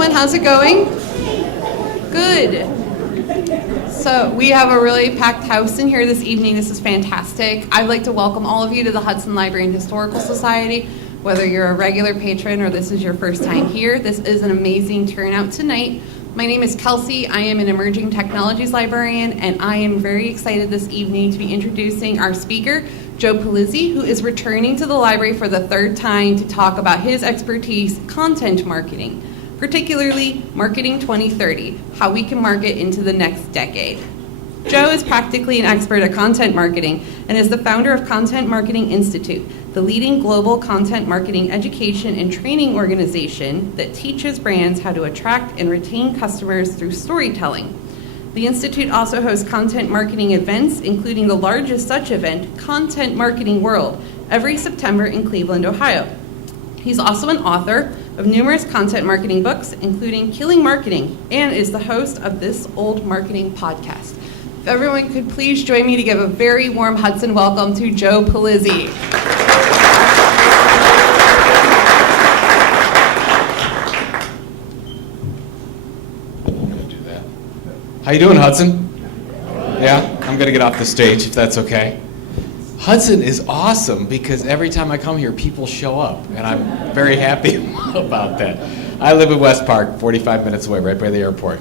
everyone. How's it going? Good. So we have a really packed house in here this evening. This is fantastic. I'd like to welcome all of you to the Hudson Library and Historical Society. Whether you're a regular patron or this is your first time here, this is an amazing turnout tonight. My name is Kelsey. I am an emerging technologies librarian, and I am very excited this evening to be introducing our speaker, Joe Pulizzi, who is returning to the library for the third time to talk about his expertise, content marketing, particularly Marketing 2030, how we can market into the next decade. Joe is practically an expert at content marketing and is the founder of Content Marketing Institute, the leading global content marketing education and training organization that teaches brands how to attract and retain customers through storytelling. The Institute also hosts content marketing events, including the largest such event, Content Marketing World, every September in Cleveland, Ohio. He's also an author of numerous content marketing books, including Killing Marketing, and is the host of This Old Marketing podcast. If everyone could please join me to give a very warm Hudson welcome to Joe Pulizzi. How you doing, Hudson? Yeah, I'm gonna get off the stage if that's okay. Hudson is awesome because every time I come here, people show up, and I'm very happy about that. I live in West Park, 45 minutes away, right by the airport,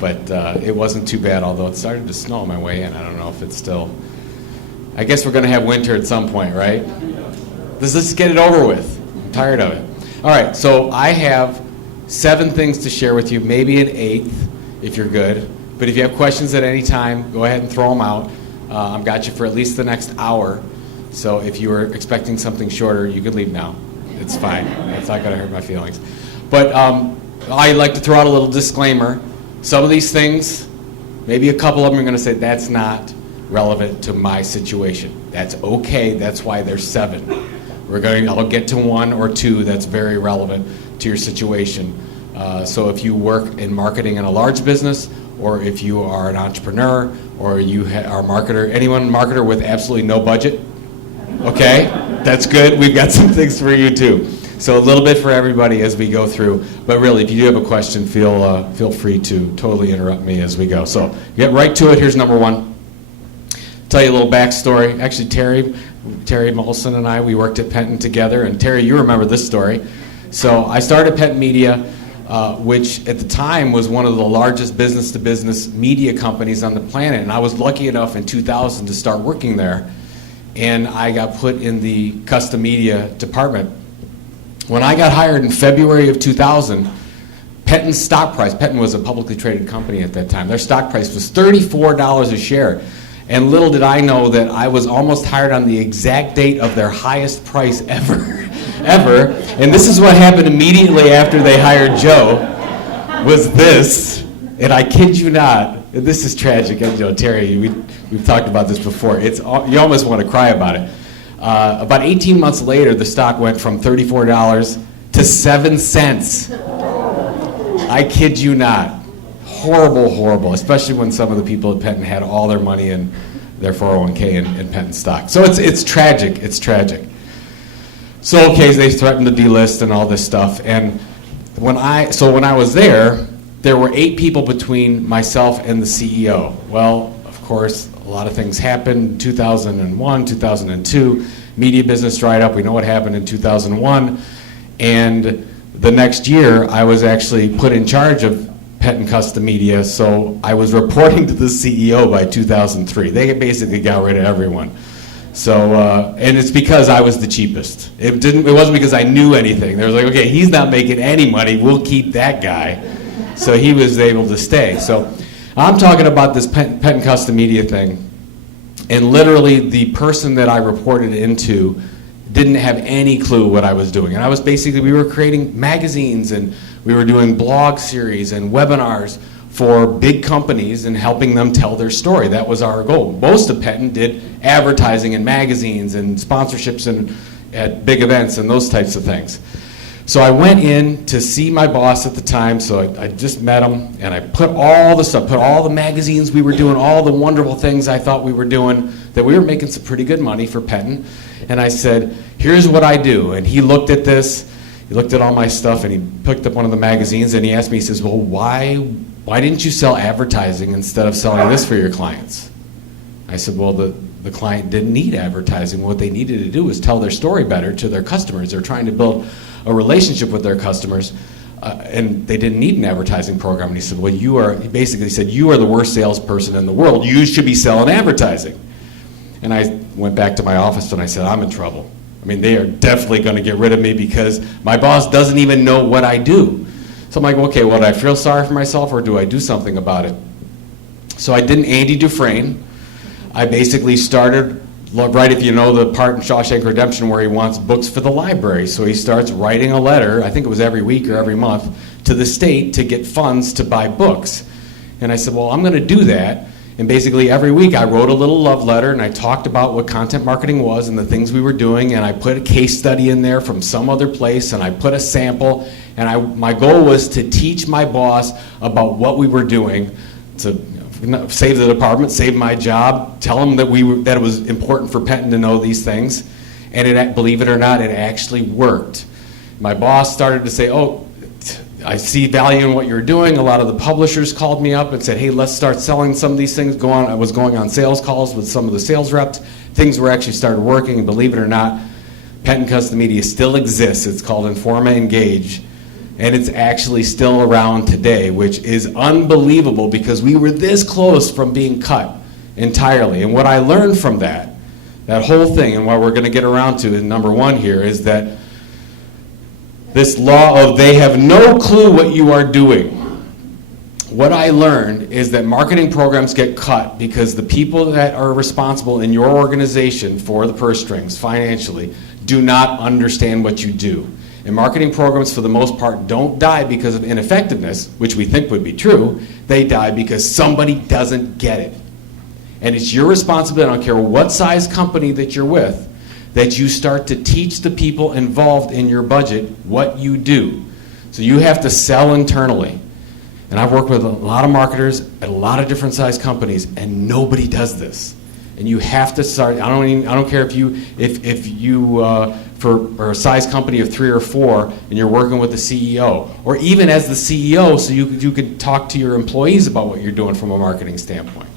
but it wasn't too bad, although it started to snow on my way in. I don't know if it's still, I guess we're gonna have winter at some point, right? Let's just get it over with. I'm tired of it. All right, so I have 7 things to share with you, maybe an 8th if you're good. But if you have questions at any time, go ahead and throw them out. I've got you for at least the next hour. So if you were expecting something shorter, you could leave now. It's fine. It's not going to hurt my feelings. But I like to throw out a little disclaimer. Some of these things, maybe a couple of them are going to say, that's not relevant to my situation. That's okay. That's why there's 7. I'll get to 1 or 2 that's very relevant to your situation. So if you work in marketing in a large business, or if you are an entrepreneur, or you are a marketer, anyone marketer with absolutely no budget, okay, that's good. We've got some things for you too. So a little bit for everybody as we go through. But really, if you do have a question, feel free to totally interrupt me as we go. So get right to it. Here's number 1. Tell you a little backstory. Actually, Terry Molson and I, we worked at Penton together. And Terry, you remember this story. So I started Penton Media, which at the time was one of the largest business-to-business media companies on the planet. And I was lucky enough in 2000 to start working there. And I got put in the custom media department. When I got hired in February of 2000, Penton's stock price, Penton was a publicly traded company at that time, their stock price was $34 a share. And little did I know that I was almost hired on the exact date of their highest price ever. And this is what happened immediately after they hired Joe, was this, and I kid you not, this is tragic. You know, Terry, we've talked about this before. You almost want to cry about it. About 18 months later, the stock went from $34 to 7 cents. I kid you not. Horrible, especially when some of the people at Penton had all their money in their 401k in Penton stock. So it's tragic. So okay, they threatened to delist and all this stuff. And when I was there were 8 people between myself and the CEO. Well, of course, a lot of things happened. 2001, 2002, media business dried up. We know what happened in 2001. And the next year, I was actually put in charge of Penton Custom Media, so I was reporting to the CEO by 2003. They basically got rid of everyone. So, and it's because I was the cheapest. It wasn't because I knew anything. They was like, okay, he's not making any money, we'll keep that guy. So he was able to stay. So I'm talking about this Penton Custom Media thing, and literally the person that I reported into didn't have any clue what I was doing. And we were creating magazines, and we were doing blog series and webinars for big companies and helping them tell their story. That was our goal. Most of Penton did advertising in magazines and sponsorships at big events and those types of things. So I went in to see my boss at the time, so I just met him, and I put all the magazines we were doing, all the wonderful things I thought we were doing, that we were making some pretty good money for Penton. And I said, here's what I do. And he looked at this. He looked at all my stuff and he picked up one of the magazines and he asked me, he says, well, why didn't you sell advertising instead of selling this for your clients? I said, well, the client didn't need advertising. What they needed to do was tell their story better to their customers. They're trying to build a relationship with their customers, and they didn't need an advertising program. And he said, well, he basically said, you are the worst salesperson in the world. You should be selling advertising. And I went back to my office and I said, I'm in trouble. I mean, they are definitely going to get rid of me because my boss doesn't even know what I do. So I'm like, okay, well, do I feel sorry for myself or do I do something about it? So I did an Andy Dufresne. I basically started, right, if you know the part in Shawshank Redemption where he wants books for the library. So he starts writing a letter, I think it was every week or every month, to the state to get funds to buy books. And I said, well, I'm going to do that. And basically every week I wrote a little love letter and I talked about what content marketing was and the things we were doing, and I put a case study in there from some other place and I put a sample, and my goal was to teach my boss about what we were doing to save the department, save my job, tell him that it was important for Penton to know these things. And believe it or not, it actually worked. My boss started to say, oh, I see value in what you're doing. A lot of the publishers called me up and said, hey, let's start selling some of these things. I was going on sales calls with some of the sales reps. Things were actually started working, and believe it or not, Penton Custom Media still exists. It's called Informa Engage, and it's actually still around today, which is unbelievable because we were this close from being cut entirely. And what I learned from that whole thing, and what we're going to get around to is number one here, is that this law of they have no clue what you are doing. What I learned is that marketing programs get cut because the people that are responsible in your organization for the purse strings financially do not understand what you do. And marketing programs, for the most part, don't die because of ineffectiveness, which we think would be true. They die because somebody doesn't get it. And it's your responsibility, I don't care what size company that you're with, that you start to teach the people involved in your budget what you do. So you have to sell internally. And I've worked with a lot of marketers at a lot of different size companies, and nobody does this. And you have to start. I don't care if you for a size company of 3 or 4, and you're working with the CEO, or even as the CEO, so you could talk to your employees about what you're doing from a marketing standpoint.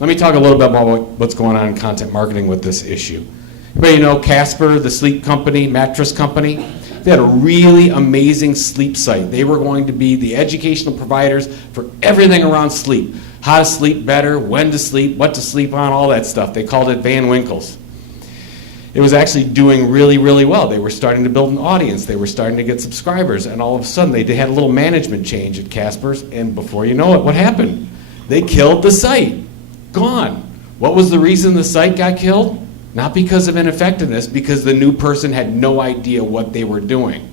Let me talk a little bit about what's going on in content marketing with this issue. Everybody know Casper, the sleep company, mattress company? They had a really amazing sleep site. They were going to be the educational providers for everything around sleep. How to sleep better, when to sleep, what to sleep on, all that stuff. They called it Van Winkle's. It was actually doing really, really well. They were starting to build an audience. They were starting to get subscribers. And all of a sudden, they had a little management change at Casper's. And before you know it, what happened? They killed the site. Gone. What was the reason the site got killed? Not because of ineffectiveness, because the new person had no idea what they were doing.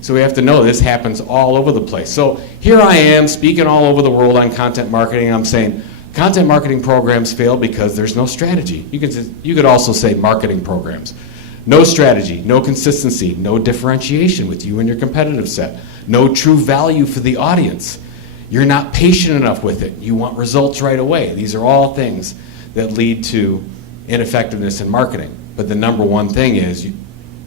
So we have to know this happens all over the place. So here I am speaking all over the world on content marketing. I'm saying content marketing programs fail because there's no strategy. You could also say marketing programs. No strategy, no consistency, no differentiation with you and your competitive set, no true value for the audience. You're not patient enough with it. You want results right away. These are all things that lead to ineffectiveness in marketing. But the number one thing is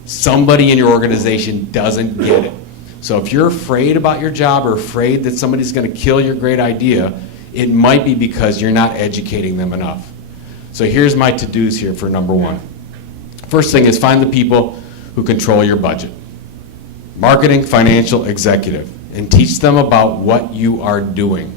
somebody in your organization doesn't get it. So if you're afraid about your job or afraid that somebody's going to kill your great idea, it might be because you're not educating them enough. So here's my to-dos here for number one. First thing is find the people who control your budget. Marketing, financial, executive. And teach them about what you are doing.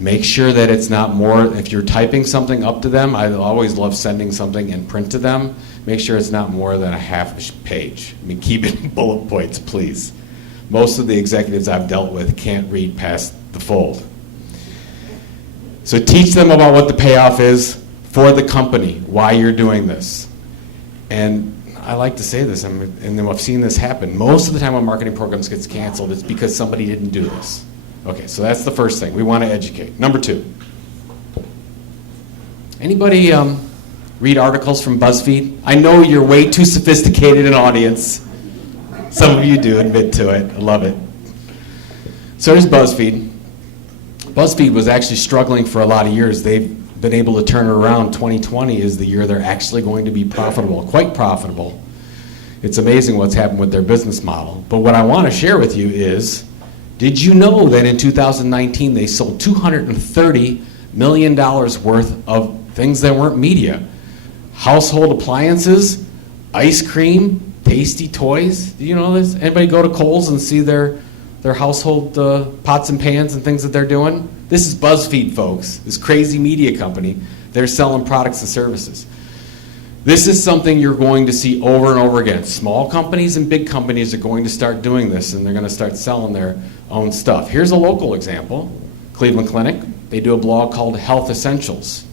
Make sure that it's not more, if you're typing something up to them, I always love sending something in print to them, make sure it's not more than a half page. I mean, keep it in bullet points, please. Most of the executives I've dealt with can't read past the fold. So teach them about what the payoff is for the company, why you're doing this. And I like to say this, and then I've seen this happen. Most of the time when marketing programs gets canceled, it's because somebody didn't do this. Okay, so that's the first thing. We want to educate. Number two. Anybody read articles from BuzzFeed? I know you're way too sophisticated an audience. Some of you do, admit to it. I love it. So there's BuzzFeed. BuzzFeed was actually struggling for a lot of years. They've been able to turn it around. 2020 is the year they're actually going to be profitable, quite profitable. It's amazing what's happened with their business model. But what I want to share with you is, did you know that in 2019 they sold $230 million worth of things that weren't media? Household appliances, ice cream, tasty toys. Do you know this? Anybody go to Kohl's and see their household pots and pans and things that they're doing? This is BuzzFeed, folks, this crazy media company. They're selling products and services. This is something you're going to see over and over again. Small companies and big companies are going to start doing this, and they're going to start selling their own stuff. Here's a local example, Cleveland Clinic. They do a blog called Health Essentials.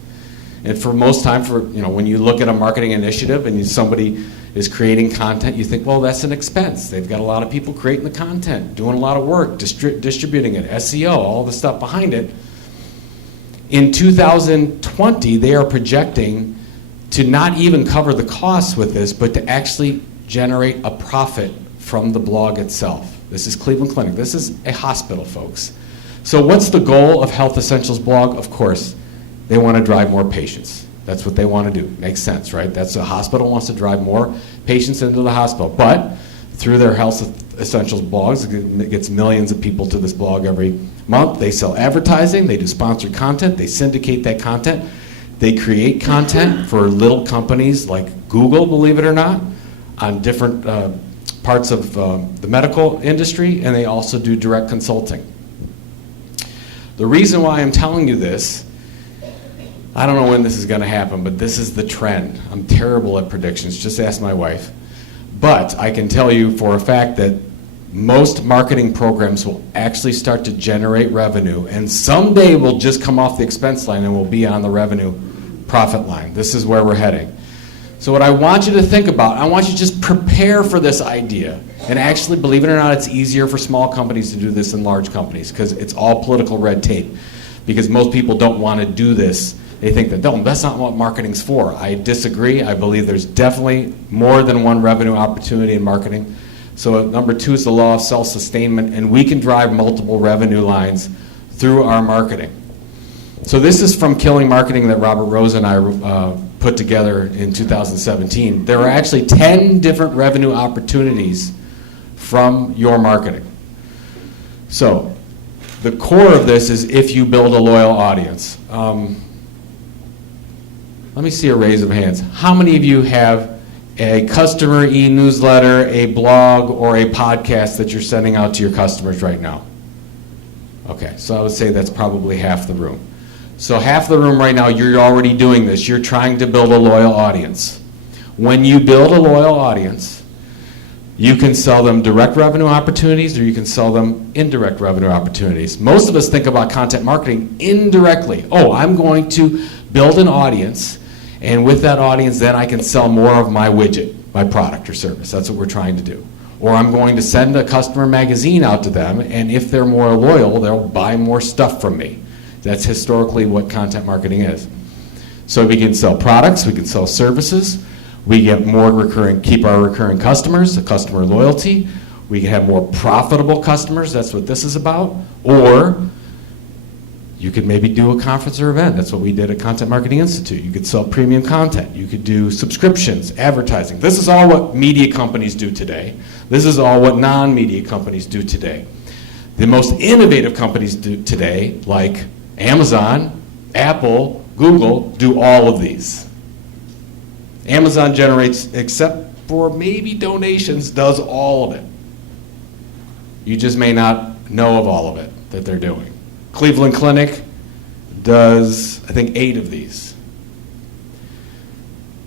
And for most time, when you look at a marketing initiative and somebody is creating content, you think, well, that's an expense. They've got a lot of people creating the content, doing a lot of work, distributing it, SEO, all the stuff behind it. In 2020, they are projecting to not even cover the costs with this, but to actually generate a profit from the blog itself. This is Cleveland Clinic. This is a hospital, folks. So what's the goal of Health Essentials blog? Of course, they want to drive more patients. That's what they want to do. Makes sense, right? That's a hospital wants to drive more patients into the hospital. But through their Health Essentials blogs, it gets millions of people to this blog every month. They sell advertising. They do sponsored content. They syndicate that content. They create content for little companies like Google, believe it or not, on different parts of the medical industry, and they also do direct consulting. The reason why I'm telling you this, I don't know when this is going to happen, but this is the trend. I'm terrible at predictions, just ask my wife. But I can tell you for a fact that most marketing programs will actually start to generate revenue, and someday will just come off the expense line and will be on the revenue profit line. This is where we're heading. So what I want you to think about, I want you to just prepare for this idea. And actually, believe it or not, it's easier for small companies to do this than large companies because it's all political red tape. Because most people don't want to do this. They think that, no, that's not what marketing's for. I disagree. I believe there's definitely more than one revenue opportunity in marketing. So number 2 is the law of self-sustainment, and we can drive multiple revenue lines through our marketing. So this is from Killing Marketing that Robert Rose and I put together in 2017. There are actually 10 different revenue opportunities from your marketing. So the core of this is if you build a loyal audience. Let me see a raise of hands. How many of you have a customer e-newsletter, a blog, or a podcast that you're sending out to your customers right now? Okay, so I would say that's probably half the room. So half the room right now, you're already doing this. You're trying to build a loyal audience. When you build a loyal audience, you can sell them direct revenue opportunities or you can sell them indirect revenue opportunities. Most of us think about content marketing indirectly. Oh, I'm going to build an audience, and with that audience, then I can sell more of my widget, my product or service. That's what we're trying to do. Or I'm going to send a customer magazine out to them, and if they're more loyal, they'll buy more stuff from me. That's historically what content marketing is. So we can sell products, we can sell services, we get more recurring, keep our recurring customers, the customer loyalty, we can have more profitable customers, that's what this is about, or you could maybe do a conference or event. That's what we did at Content Marketing Institute. You could sell premium content. You could do subscriptions, advertising. This is all what media companies do today. This is all what non-media companies do today. The most innovative companies do today, like Amazon, Apple, Google, do all of these. Amazon generates, except for maybe donations, does all of it. You just may not know of all of it that they're doing. Cleveland Clinic does, I think, 8 of these.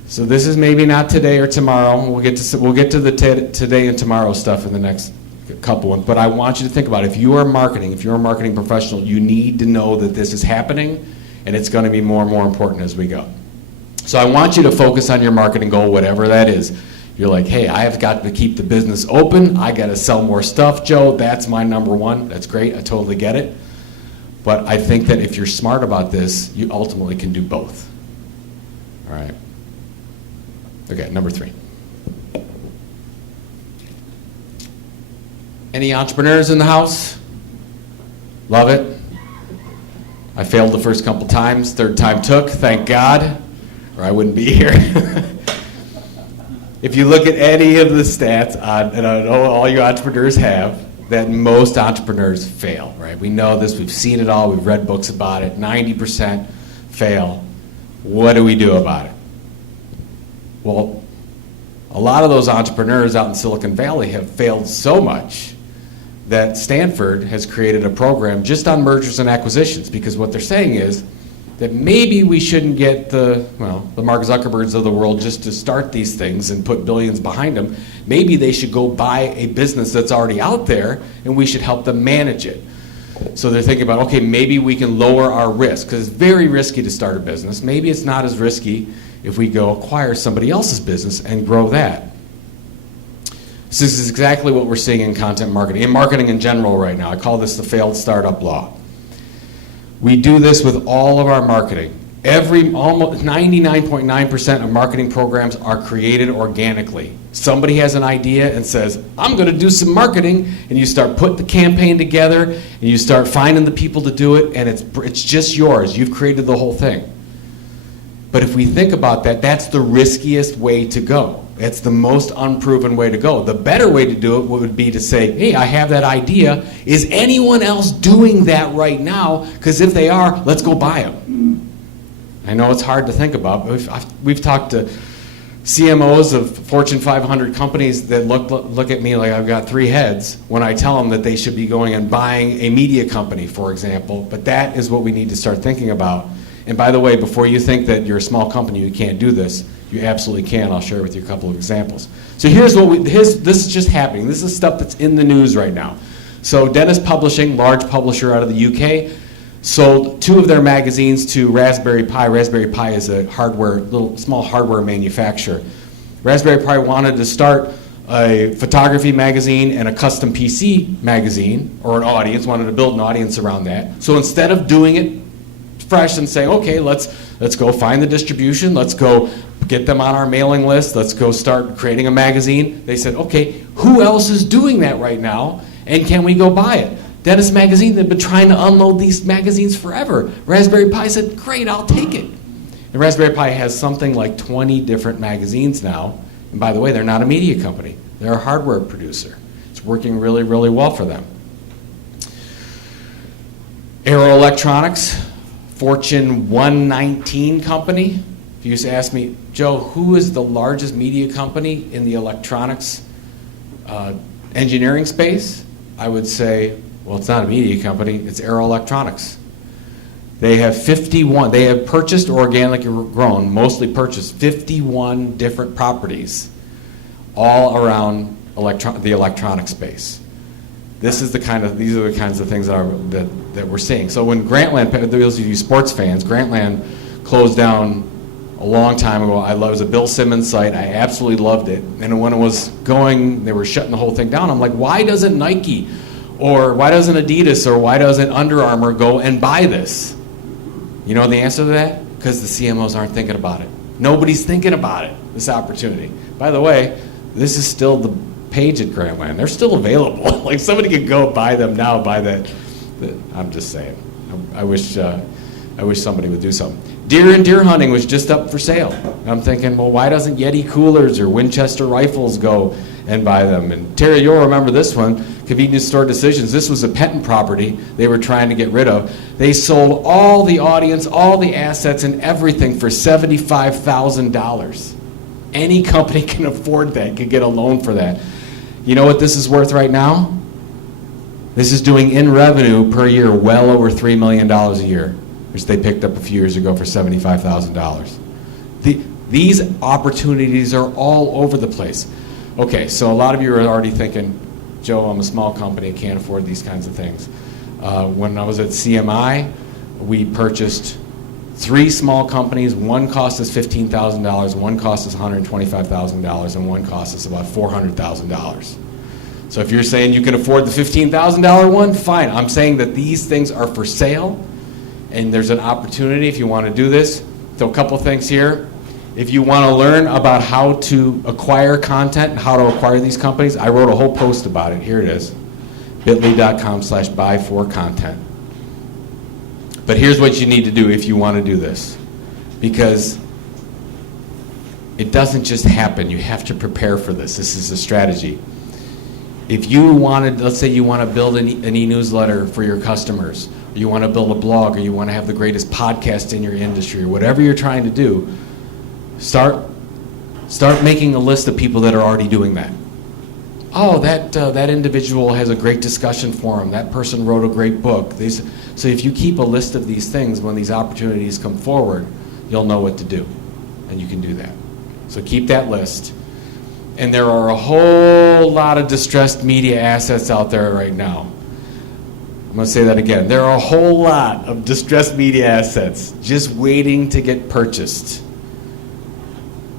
So this is maybe not today or tomorrow. We'll get to the today and tomorrow stuff in the next couple ones. But I want you to think about it. If you are marketing, if you're a marketing professional, you need to know that this is happening, and it's going to be more and more important as we go. So I want you to focus on your marketing goal, whatever that is. You're like, hey, I have got to keep the business open. I got to sell more stuff, Joe. That's my number one. That's great. I totally get it. But I think that if you're smart about this, you ultimately can do both. All right. Okay, number 3. Any entrepreneurs in the house? Love it. I failed the first couple times. Third time took, thank God, or I wouldn't be here. if you look at any of the stats, and I know all you entrepreneurs have, that most entrepreneurs fail, right? We know this, we've seen it all, we've read books about it, 90% fail. What do we do about it? Well, a lot of those entrepreneurs out in Silicon Valley have failed so much that Stanford has created a program just on mergers and acquisitions, because what they're saying is that maybe we shouldn't get the Mark Zuckerbergs of the world just to start these things and put billions behind them. Maybe they should go buy a business that's already out there and we should help them manage it. So they're thinking about, okay, maybe we can lower our risk, because it's very risky to start a business. Maybe it's not as risky if we go acquire somebody else's business and grow that. This is exactly what we're seeing in content marketing, in marketing in general right now. I call this the failed startup law. We do this with all of our marketing. Almost 99.9% of marketing programs are created organically. Somebody has an idea and says, I'm going to do some marketing, and you start putting the campaign together, and you start finding the people to do it, and it's just yours. You've created the whole thing. But if we think about that, that's the riskiest way to go. It's the most unproven way to go. The better way to do it would be to say, hey, I have that idea. Is anyone else doing that right now? Because if they are, let's go buy them. I know it's hard to think about, but we've talked to CMOs of Fortune 500 companies that look at me like I've got three heads when I tell them that they should be going and buying a media company, for example. But that is what we need to start thinking about. And by the way, before you think that you're a small company, you can't do this, you absolutely can. I'll share with you a couple of examples. So here's this is just happening. This is stuff that's in the news right now. So Dennis Publishing, large publisher out of the UK, sold 2 of their magazines to Raspberry Pi. Raspberry Pi is a small hardware manufacturer. Raspberry Pi wanted to start a photography magazine and a custom PC magazine, or an audience, wanted to build an audience around that. So instead of doing it fresh and saying, okay, let's go find the distribution, let's go get them on our mailing list, let's go start creating a magazine, they said, okay, who else is doing that right now, and can we go buy it? Dennis Magazine, they've been trying to unload these magazines forever. Raspberry Pi said, great, I'll take it. And Raspberry Pi has something like 20 different magazines now, and by the way, they're not a media company, they're a hardware producer. It's working really, really well for them. Arrow Electronics, Fortune 119 company. If you used to ask me, Joe, who is the largest media company in the electronics engineering space? I would say, well, it's not a media company, it's Arrow Electronics. They have purchased or organically grown, mostly purchased 51 different properties all around the electronic space. These are the kinds of things that we're seeing. So when Grantland, those of you sports fans, Grantland closed down a long time ago. It was a Bill Simmons site. I absolutely loved it. And when it was going, they were shutting the whole thing down. I'm like, why doesn't Nike, or why doesn't Adidas, or why doesn't Under Armour go and buy this? You know the answer to that? Because the CMOs aren't thinking about it. Nobody's thinking about it, this opportunity. By the way, this is still the page at Grantland. They're still available. Like, somebody could go buy them now, buy that. I'm just saying. I wish somebody would do something. Deer and deer hunting was just up for sale. And I'm thinking, well, why doesn't Yeti coolers or Winchester rifles go and buy them? And Terry, you'll remember this one, Convenience Store Decisions. This was a Penton property they were trying to get rid of. They sold all the audience, all the assets, and everything for $75,000. Any company can afford that, can get a loan for that. You know what this is worth right now? This is doing in revenue per year well over $3 million a year, which they picked up a few years ago for $75,000. These opportunities are all over the place. Okay, so a lot of you are already thinking, Joe, I'm a small company, I can't afford these kinds of things. When I was at CMI, we purchased 3 small companies. One cost us $15,000, one cost us $125,000, and one cost us about $400,000. So if you're saying you can afford the $15,000 one, fine. I'm saying that these things are for sale, and there's an opportunity if you want to do this. So a couple things here. If you want to learn about how to acquire content and how to acquire these companies, I wrote a whole post about it. Here it is, bit.ly/buy4content. But here's what you need to do if you want to do this, because It doesn't just happen. You have to prepare for this. This is a strategy. If you wanted, let's say you want to build an e-newsletter for your customers, or you want to build a blog, or you want to have the greatest podcast in your industry, or whatever you're trying to do, start making a list of people that are already doing that. Oh, that individual has a great discussion forum. That person wrote a great book. So if you keep a list of these things, when these opportunities come forward, you'll know what to do, and you can do that. So keep that list. And there are a whole lot of distressed media assets out there right now. I'm going to say that again. There are a whole lot of distressed media assets just waiting to get purchased.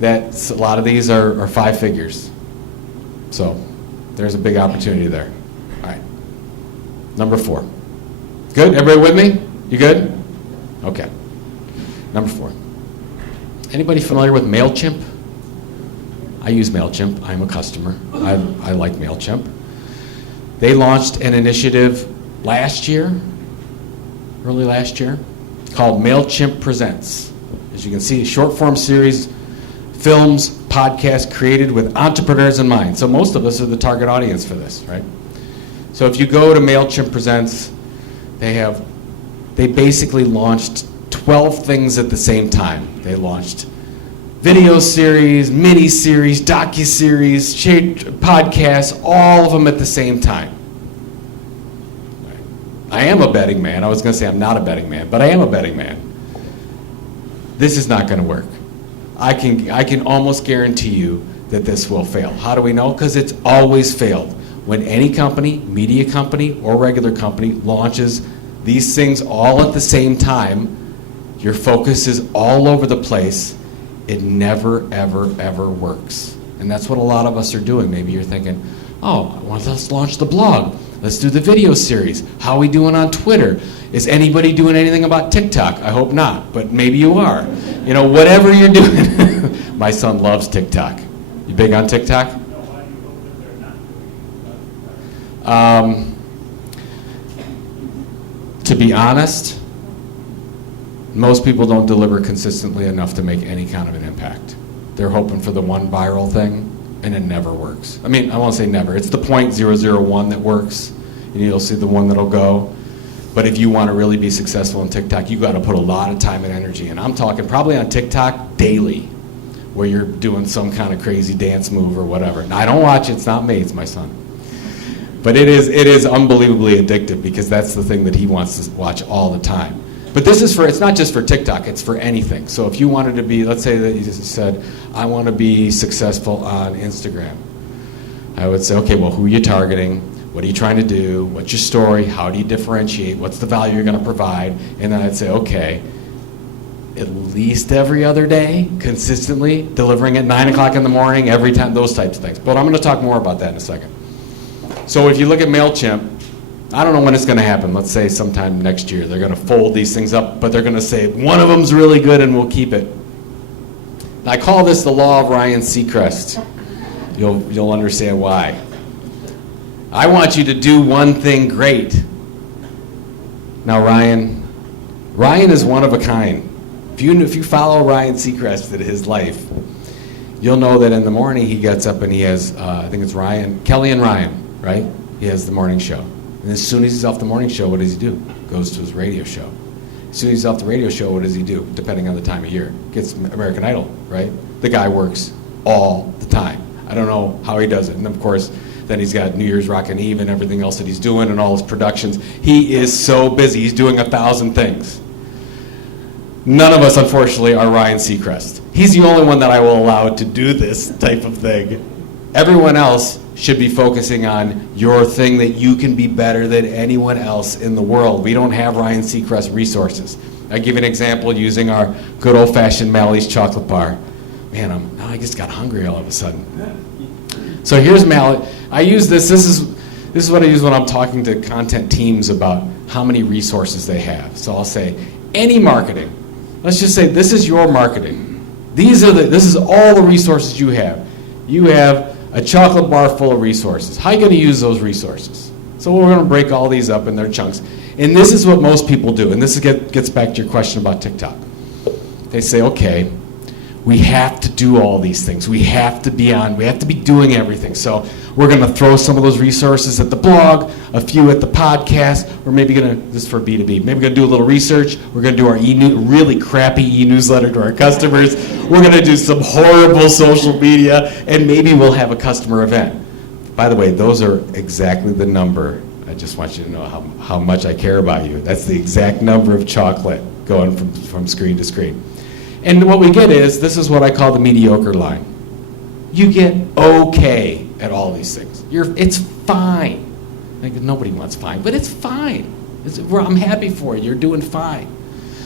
A lot of these are 5 figures. So there's a big opportunity there. All right. Number 4. Good? Everybody with me? You good? Okay. Number 4. Anybody familiar with MailChimp? I use MailChimp. I'm a customer. I like MailChimp. They launched an initiative early last year, called MailChimp Presents. As you can see, a short form series, films, podcasts created with entrepreneurs in mind. So most of us are the target audience for this, right? So if you go to MailChimp Presents, they basically launched 12 things at the same time. They launched video series, mini-series, docu-series, podcasts, all of them at the same time. I am a betting man. I was going to say I'm not a betting man, but I am a betting man. This is not going to work. I can almost guarantee you that this will fail. How do we know? Because it's always failed. When any company, media company or regular company, launches these things all at the same time, your focus is all over the place. It never, ever, ever works. And that's what a lot of us are doing. Maybe you're thinking, oh, well, let's launch the blog. Let's do the video series. How are we doing on Twitter? Is anybody doing anything about TikTok? I hope not, but maybe you are. Whatever you're doing. My son loves TikTok. You big on TikTok? To be honest, most people don't deliver consistently enough to make any kind of an impact. They're hoping for the one viral thing, and it never works. I mean, I won't say never. It's the 0.001 that works, and you'll see the one that'll go. But if you want to really be successful on TikTok, you got to put a lot of time and energy in. I'm talking probably on TikTok daily, where you're doing some kind of crazy dance move or whatever. Now, I don't watch it. It's not me. It's my son. But it is unbelievably addictive, because that's the thing that he wants to watch all the time. But it's not just for TikTok, it's for anything. So if you wanted to be, let's say that you just said, I want to be successful on Instagram. I would say, okay, well, who are you targeting? What are you trying to do? What's your story? How do you differentiate? What's the value you're going to provide? And then I'd say, okay, at least every other day, consistently, delivering at 9 o'clock in the morning, every time, those types of things. But I'm going to talk more about that in a second. So if you look at MailChimp, I don't know when it's going to happen. Let's say sometime next year. They're going to fold these things up, but they're going to say, one of them's really good and we'll keep it. I call this the law of Ryan Seacrest. You'll understand why. I want you to do one thing great. Now, Ryan is one of a kind. If you follow Ryan Seacrest in his life, you'll know that in the morning he gets up and he has, I think it's Kelly and Ryan, right? He has the morning show. And as soon as he's off the morning show, what does he do? Goes to his radio show. As soon as he's off the radio show, what does he do? Depending on the time of year. Gets American Idol, right? The guy works all the time. I don't know how he does it. And of course, then he's got New Year's Rockin' Eve and everything else that he's doing and all his productions. He is so busy. He's doing 1,000 things. None of us, unfortunately, are Ryan Seacrest. He's the only one that I will allow to do this type of thing. Everyone else should be focusing on your thing that you can be better than anyone else in the world. We don't have Ryan Seacrest resources. I give you an example using our good old-fashioned Mally's chocolate bar. Man, I just got hungry all of a sudden. So here's Mally. I use this. This is what I use when I'm talking to content teams about how many resources they have. So I'll say, any marketing. Let's just say this is your marketing. This is all the resources you have. You have a chocolate bar full of resources. How are you going to use those resources? So we're going to break all these up in their chunks. And this is what most people do. And this gets back to your question about TikTok. They say, okay, we have to do all these things. We have to be on, we have to be doing everything. So we're going to throw some of those resources at the blog, a few at the podcast. We're maybe going to, this is for B2B, maybe going to do a little research. We're going to do our really crappy e-newsletter to our customers. We're going to do some horrible social media, and maybe we'll have a customer event. By the way, those are exactly the number. I just want you to know how much I care about you. That's the exact number of chocolate going from screen to screen. And what we get is, this is what I call the mediocre line. You get okay at all these things. It's fine. Like, nobody wants fine, but it's fine. I'm happy for you. You're doing fine.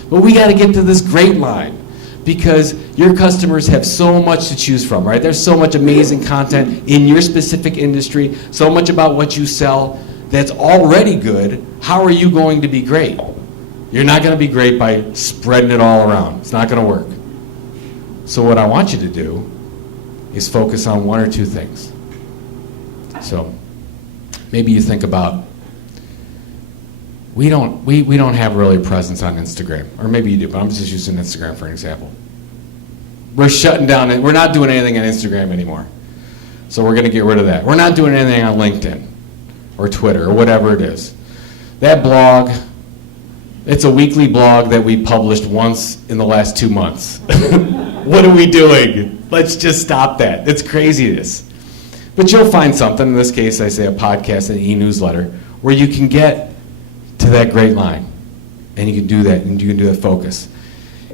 But we got to get to this great line, because your customers have so much to choose from, right? There's so much amazing content in your specific industry, so much about what you sell that's already good. How are you going to be great? You're not going to be great by spreading it all around. It's not going to work. So what I want you to do is focus on one or two things. So maybe you think about, we don't have really a presence on Instagram, or maybe you do, but I'm just using Instagram for an example. We're shutting down it. We're not doing anything on Instagram anymore. So we're going to get rid of that. We're not doing anything on LinkedIn or Twitter or whatever it is. That blog, it's a weekly blog that we published once in the last 2 months. What are we doing? Let's just stop that. It's craziness. But you'll find something, in this case I say a podcast and an e-newsletter, where you can get to that great line. And you can do that, and you can do that focus.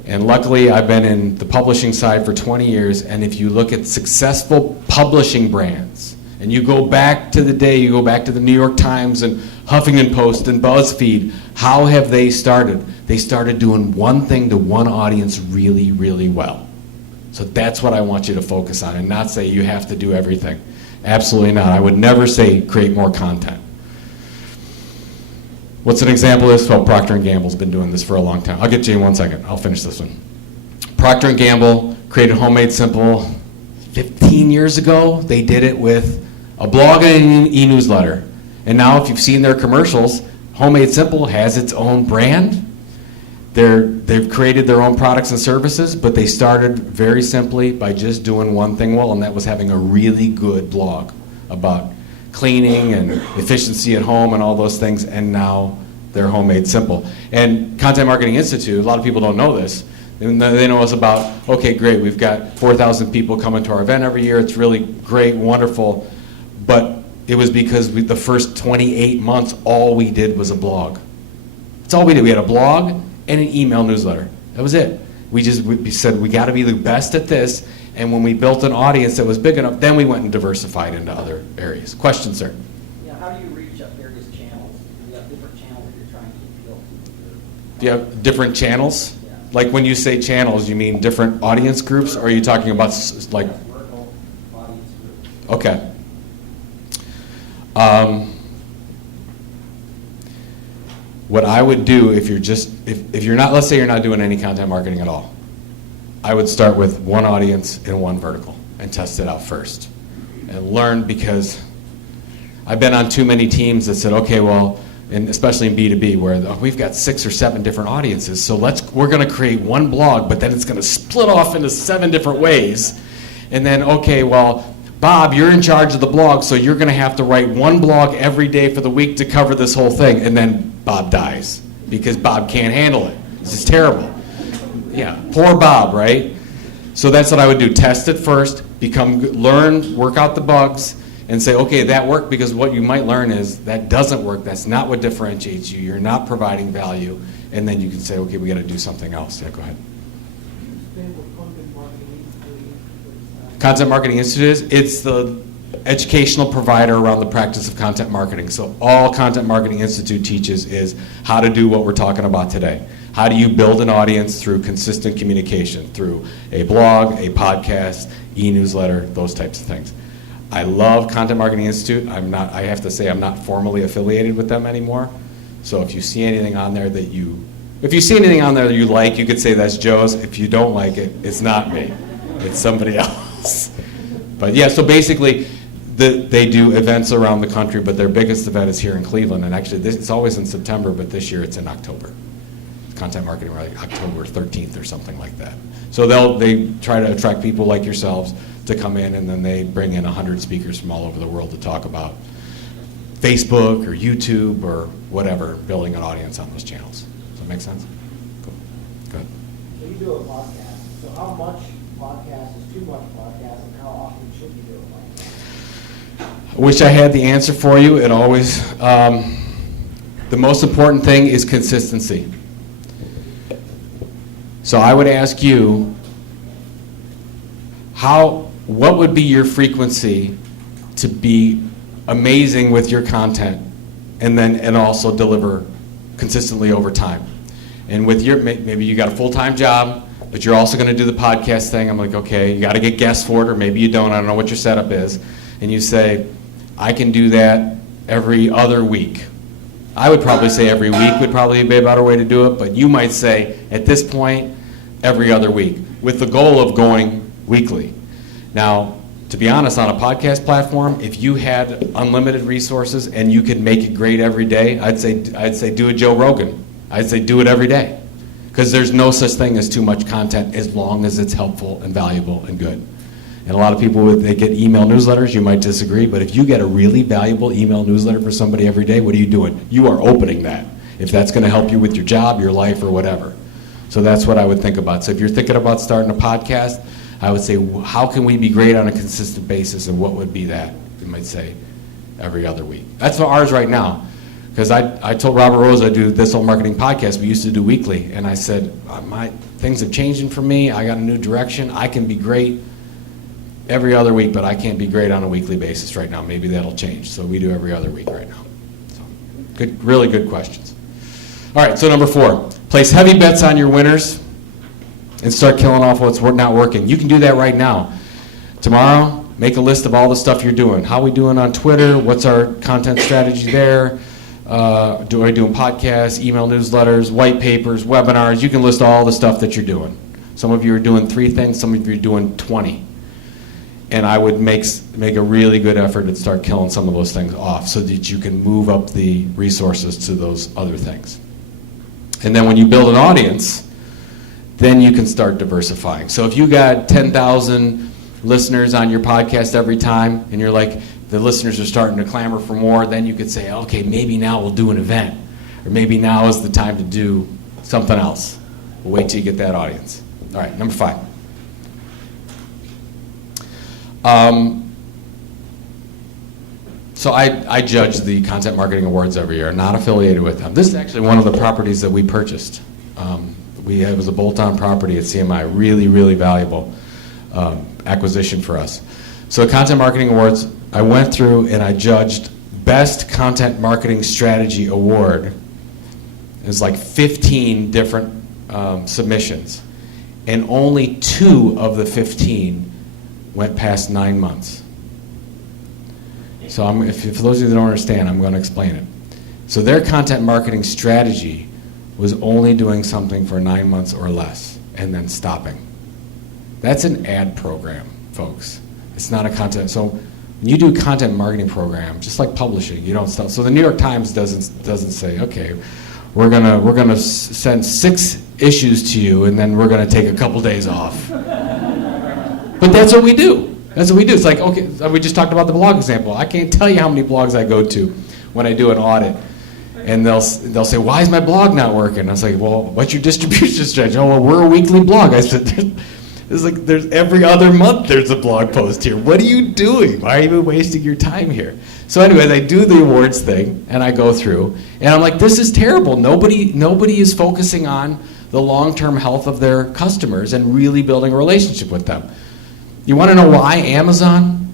And luckily I've been in the publishing side for 20 years, and if you look at successful publishing brands, and you go back to the day, you go back to the New York Times and Huffington Post and BuzzFeed, how have they started? They started doing one thing to one audience really, really well. So that's what I want you to focus on, and not say you have to do everything. Absolutely not. I would never say create more content. What's an example of this? Well, Procter & Gamble's been doing this for a long time. I'll get to you in 1 second. I'll finish this one. Procter & Gamble created Homemade Simple 15 years ago. They did it with a blog and an e-newsletter. And now if you've seen their commercials, Homemade Simple has its own brand. They've created their own products and services, but they started very simply by just doing one thing well, and that was having a really good blog about cleaning and efficiency at home and all those things, and now they're Homemade Simple. And Content Marketing Institute, a lot of people don't know this. They know us about, okay, great, we've got 4,000 people coming to our event every year. It's really great, wonderful, but it was because the first 28 months, all we did was a blog. That's all we did. We had a blog and an email newsletter. That was it. We said we got to be the best at this, and when we built an audience that was big enough, then we went and diversified into other areas. Question, sir? Yeah, how do you reach up various channels? You have different channels that you're trying to build. Do you have different channels? Yeah. Like when you say channels, you mean different audience groups, or are you talking about like? Vertical audience groups. Okay. What I would do if you're not, let's say you're not doing any content marketing at all, I would start with one audience and one vertical and test it out first and learn, because I've been on too many teams that said, okay, well, and especially in B2B where we've got 6 or 7 different audiences, so we're going to create one blog, but then it's going to split off into 7 different ways. And then, okay, well, Bob, you're in charge of the blog, so you're going to have to write one blog every day for the week to cover this whole thing. And then Bob dies because Bob can't handle it. This is terrible. Yeah, poor Bob, right? So that's what I would do. Test it first, learn, work out the bugs, and say, okay, that worked, because what you might learn is that doesn't work. That's not what differentiates you. You're not providing value. And then you can say, okay, we got to do something else. Yeah, go ahead. Content Marketing Institute is, it's the educational provider around the practice of content marketing. So all Content Marketing Institute teaches is how to do what we're talking about today. How do you build an audience through consistent communication, through a blog, a podcast, e-newsletter, those types of things. I love Content Marketing Institute. I have to say I'm not formally affiliated with them anymore. So if you see anything on there that you like, you could say that's Joe's. If you don't like it, it's not me. It's somebody else. But yeah, so basically they do events around the country, but their biggest event is here in Cleveland. And actually, it's always in September, but this year it's in October. Content marketing, like October 13th or something like that. So they try to attract people like yourselves to come in, and then they bring in 100 speakers from all over the world to talk about Facebook or YouTube or whatever, building an audience on those channels. Does that make sense? Cool. Good. So you do a podcast. So how much podcast is too much podcast, and how often should you do a podcast? I wish I had the answer for you. It always, the most important thing is consistency. So I would ask you, what would be your frequency to be amazing with your content, and also deliver consistently over time? And with maybe you got a full-time job, but you're also going to do the podcast thing. I'm like, okay, you got to get guests for it, or maybe you don't. I don't know what your setup is. And you say, I can do that every other week. I would probably say every week would probably be a better way to do it, but you might say, at this point, every other week, with the goal of going weekly. Now, to be honest, on a podcast platform, if you had unlimited resources and you could make it great every day, I'd say do a Joe Rogan. I'd say do it every day, because there's no such thing as too much content as long as it's helpful and valuable and good. And a lot of people, they get email newsletters. You might disagree, but if you get a really valuable email newsletter for somebody every day, what are you doing? You are opening that, if that's going to help you with your job, your life, or whatever. So that's what I would think about. So if you're thinking about starting a podcast, I would say, how can we be great on a consistent basis, and what would be that? You might say every other week. That's for ours right now, because I told Robert Rose I do This Old Marketing Podcast. We used to do weekly, and I said, my things have changed for me. I got a new direction. I can be great every other week, but I can't be great on a weekly basis right now. Maybe that'll change. So we do every other week right now. So good, really good questions. All right, so number 4, place heavy bets on your winners and start killing off what's not working. You can do that right now. Tomorrow, make a list of all the stuff you're doing. How are we doing on Twitter? What's our content strategy there? Are we doing podcasts, email newsletters, white papers, webinars? You can list all the stuff that you're doing. Some of you are doing 3 things, some of you are doing 20. And I would make a really good effort to start killing some of those things off so that you can move up the resources to those other things. And then when you build an audience, then you can start diversifying. So if you got 10,000 listeners on your podcast every time, and you're like, the listeners are starting to clamor for more, then you could say, okay, maybe now we'll do an event. Or maybe now is the time to do something else. We'll wait till you get that audience. All right, number 5. So I judge the Content Marketing Awards every year, not affiliated with them. This is actually one of the properties that we purchased. It was a bolt-on property at CMI, really, really valuable acquisition for us. So Content Marketing Awards, I went through and I judged Best Content Marketing Strategy Award. It was like 15 different submissions, and only 2 of the 15 went past 9 months. So for those of you that don't understand, I'm going to explain it. So their content marketing strategy was only doing something for 9 months or less and then stopping. That's an ad program, folks. It's not a content. So when you do a content marketing program, just like publishing, you don't stop. So the New York Times doesn't say, okay, we're gonna send 6 issues to you and then we're gonna take a couple days off. But that's what we do. That's what we do. It's like, okay, we just talked about the blog example. I can't tell you how many blogs I go to when I do an audit. And they'll say, why is my blog not working? I was like, well, what's your distribution strategy? Oh, well, we're a weekly blog. I said, it's like there's every other month there's a blog post here. What are you doing? Why are you wasting your time here? So anyways, I do the awards thing, and I go through, and I'm like, this is terrible. Nobody is focusing on the long-term health of their customers and really building a relationship with them. You want to know why Amazon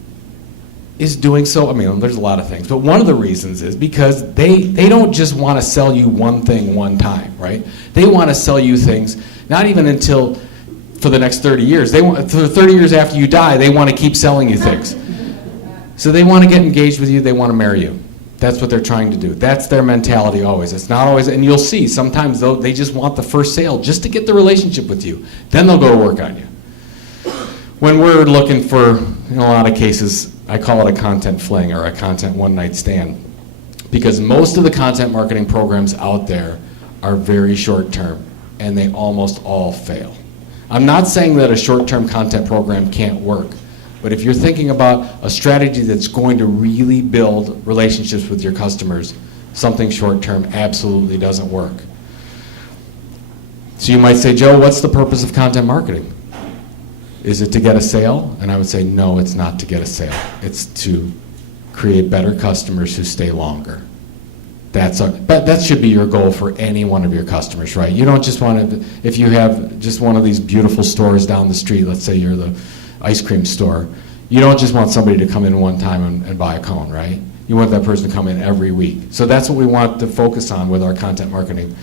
is doing so? I mean, there's a lot of things, but one of the reasons is because they don't just want to sell you one thing one time, right? They want to sell you things, not even until for the next 30 years. They want, for 30 years after you die, they want to keep selling you things. So they want to get engaged with you, they want to marry you. That's what they're trying to do. That's their mentality always. It's not always, and you'll see, sometimes though, they just want the first sale just to get the relationship with you. Then they'll go to work on you. When we're looking for, in a lot of cases, I call it a content fling or a content one-night stand, because most of the content marketing programs out there are very short-term, and they almost all fail. I'm not saying that a short-term content program can't work, but if you're thinking about a strategy that's going to really build relationships with your customers, something short-term absolutely doesn't work. So you might say, Joe, what's the purpose of content marketing? Is it to get a sale? And I would say, no, it's not to get a sale. It's to create better customers who stay longer. That should be your goal for any one of your customers, right? You don't just want to, if you have just one of these beautiful stores down the street, let's say you're the ice cream store, you don't just want somebody to come in one time and buy a cone, right? You want that person to come in every week. So that's what we want to focus on with our content marketing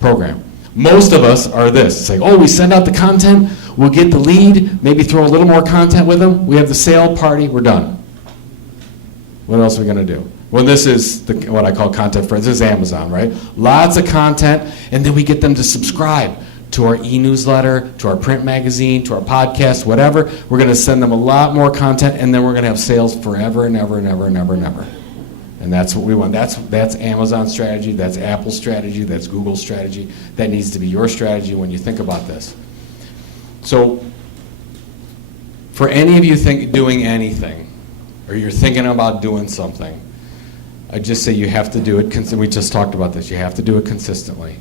program. Most of us are this. It's like, oh, we send out the content, we'll get the lead, maybe throw a little more content with them, we have the sale party, we're done. What else are we going to do? Well, this is what I call content friends. This is Amazon, right? Lots of content, and then we get them to subscribe to our e-newsletter, to our print magazine, to our podcast, whatever. We're going to send them a lot more content, and then we're going to have sales forever and ever and ever and ever and ever. And that's what we want. That's Amazon's strategy. That's Apple's strategy. That's Google's strategy. That needs to be your strategy when you think about this. So, for any of you doing anything, or you're thinking about doing something, I just say you have to do it. We just talked about this. You have to do it consistently.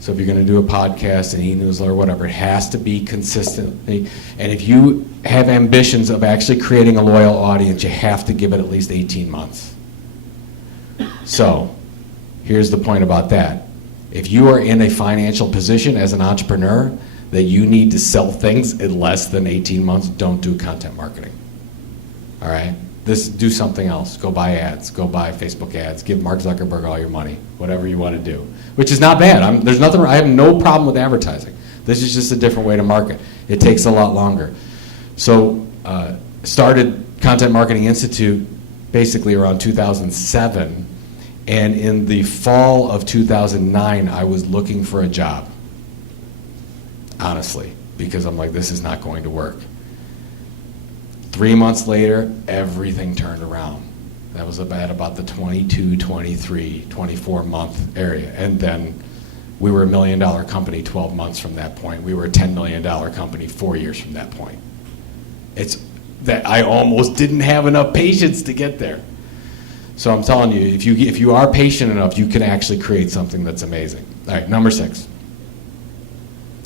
So if you're going to do a podcast, an e-newsletter, whatever, it has to be consistently. And if you have ambitions of actually creating a loyal audience, you have to give it at least 18 months. So here's the point about that. If you are in a financial position as an entrepreneur that you need to sell things in less than 18 months, don't do content marketing. All right? Do something else. Go buy ads. Go buy Facebook ads. Give Mark Zuckerberg all your money. Whatever you want to do, which is not bad. There's nothing. I have no problem with advertising. This is just a different way to market. It takes a lot longer. So, started Content Marketing Institute basically around 2007, and in the fall of 2009, I was looking for a job. Honestly, because I'm like, this is not going to work. 3 months later, everything turned around. That was about the 22, 23, 24-month area. And then we were $1 million company 12 months from that point. We were a $10 million company 4 years from that point. It's that I almost didn't have enough patience to get there. So I'm telling you, if you are patient enough, you can actually create something that's amazing. All right, number 6.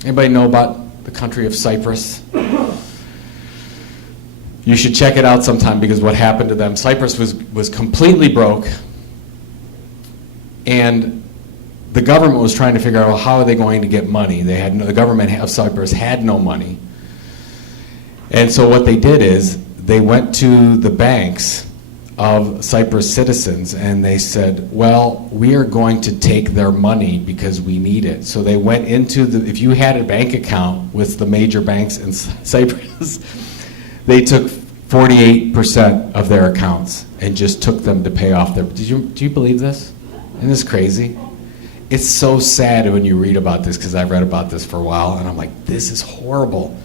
Anybody know about the country of Cyprus? You should check it out sometime, because what happened to them, Cyprus was completely broke, and the government was trying to figure out, well, how are they going to get money? The government of Cyprus had no money. And so what they did is they went to the banks of Cyprus citizens and they said, well, we are going to take their money because we need it. So they went into if you had a bank account with the major banks in Cyprus, they took 48% of their accounts and just took them to pay off their. Do you believe this? Isn't this crazy? It's so sad when you read about this, because I've read about this for a while, and I'm like, this is horrible.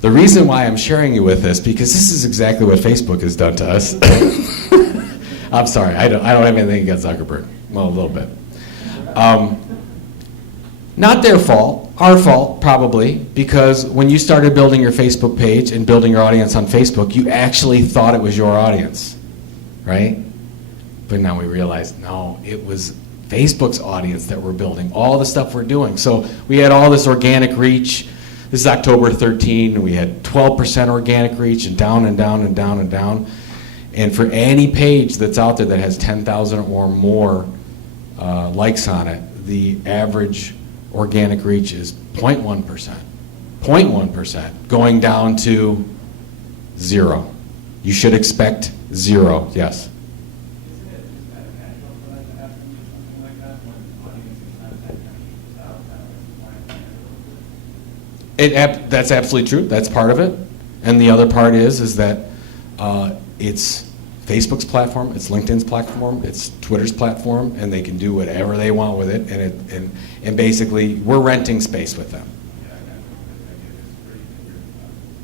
The reason why I'm sharing you with this, because this is exactly what Facebook has done to us. I'm sorry, I don't have anything against Zuckerberg. Well, a little bit. Not their fault, our fault probably, because when you started building your Facebook page and building your audience on Facebook, you actually thought it was your audience, right? But now we realize, no, it was Facebook's audience that we're building, all the stuff we're doing. So we had all this organic reach. This is October 13, we had 12% organic reach, and down and down and down and down. And for any page that's out there that has 10,000 or more likes on it, the average organic reach is 0.1%. 0.1%, going down to 0. You should expect 0, yes. Isn't it just kind of natural for that to happen or something like that when audience is not that kind of out? That's absolutely true. That's part of it. And the other part is that it's Facebook's platform, it's LinkedIn's platform, it's Twitter's platform, and they can do whatever they want with it. And basically, we're renting space with them.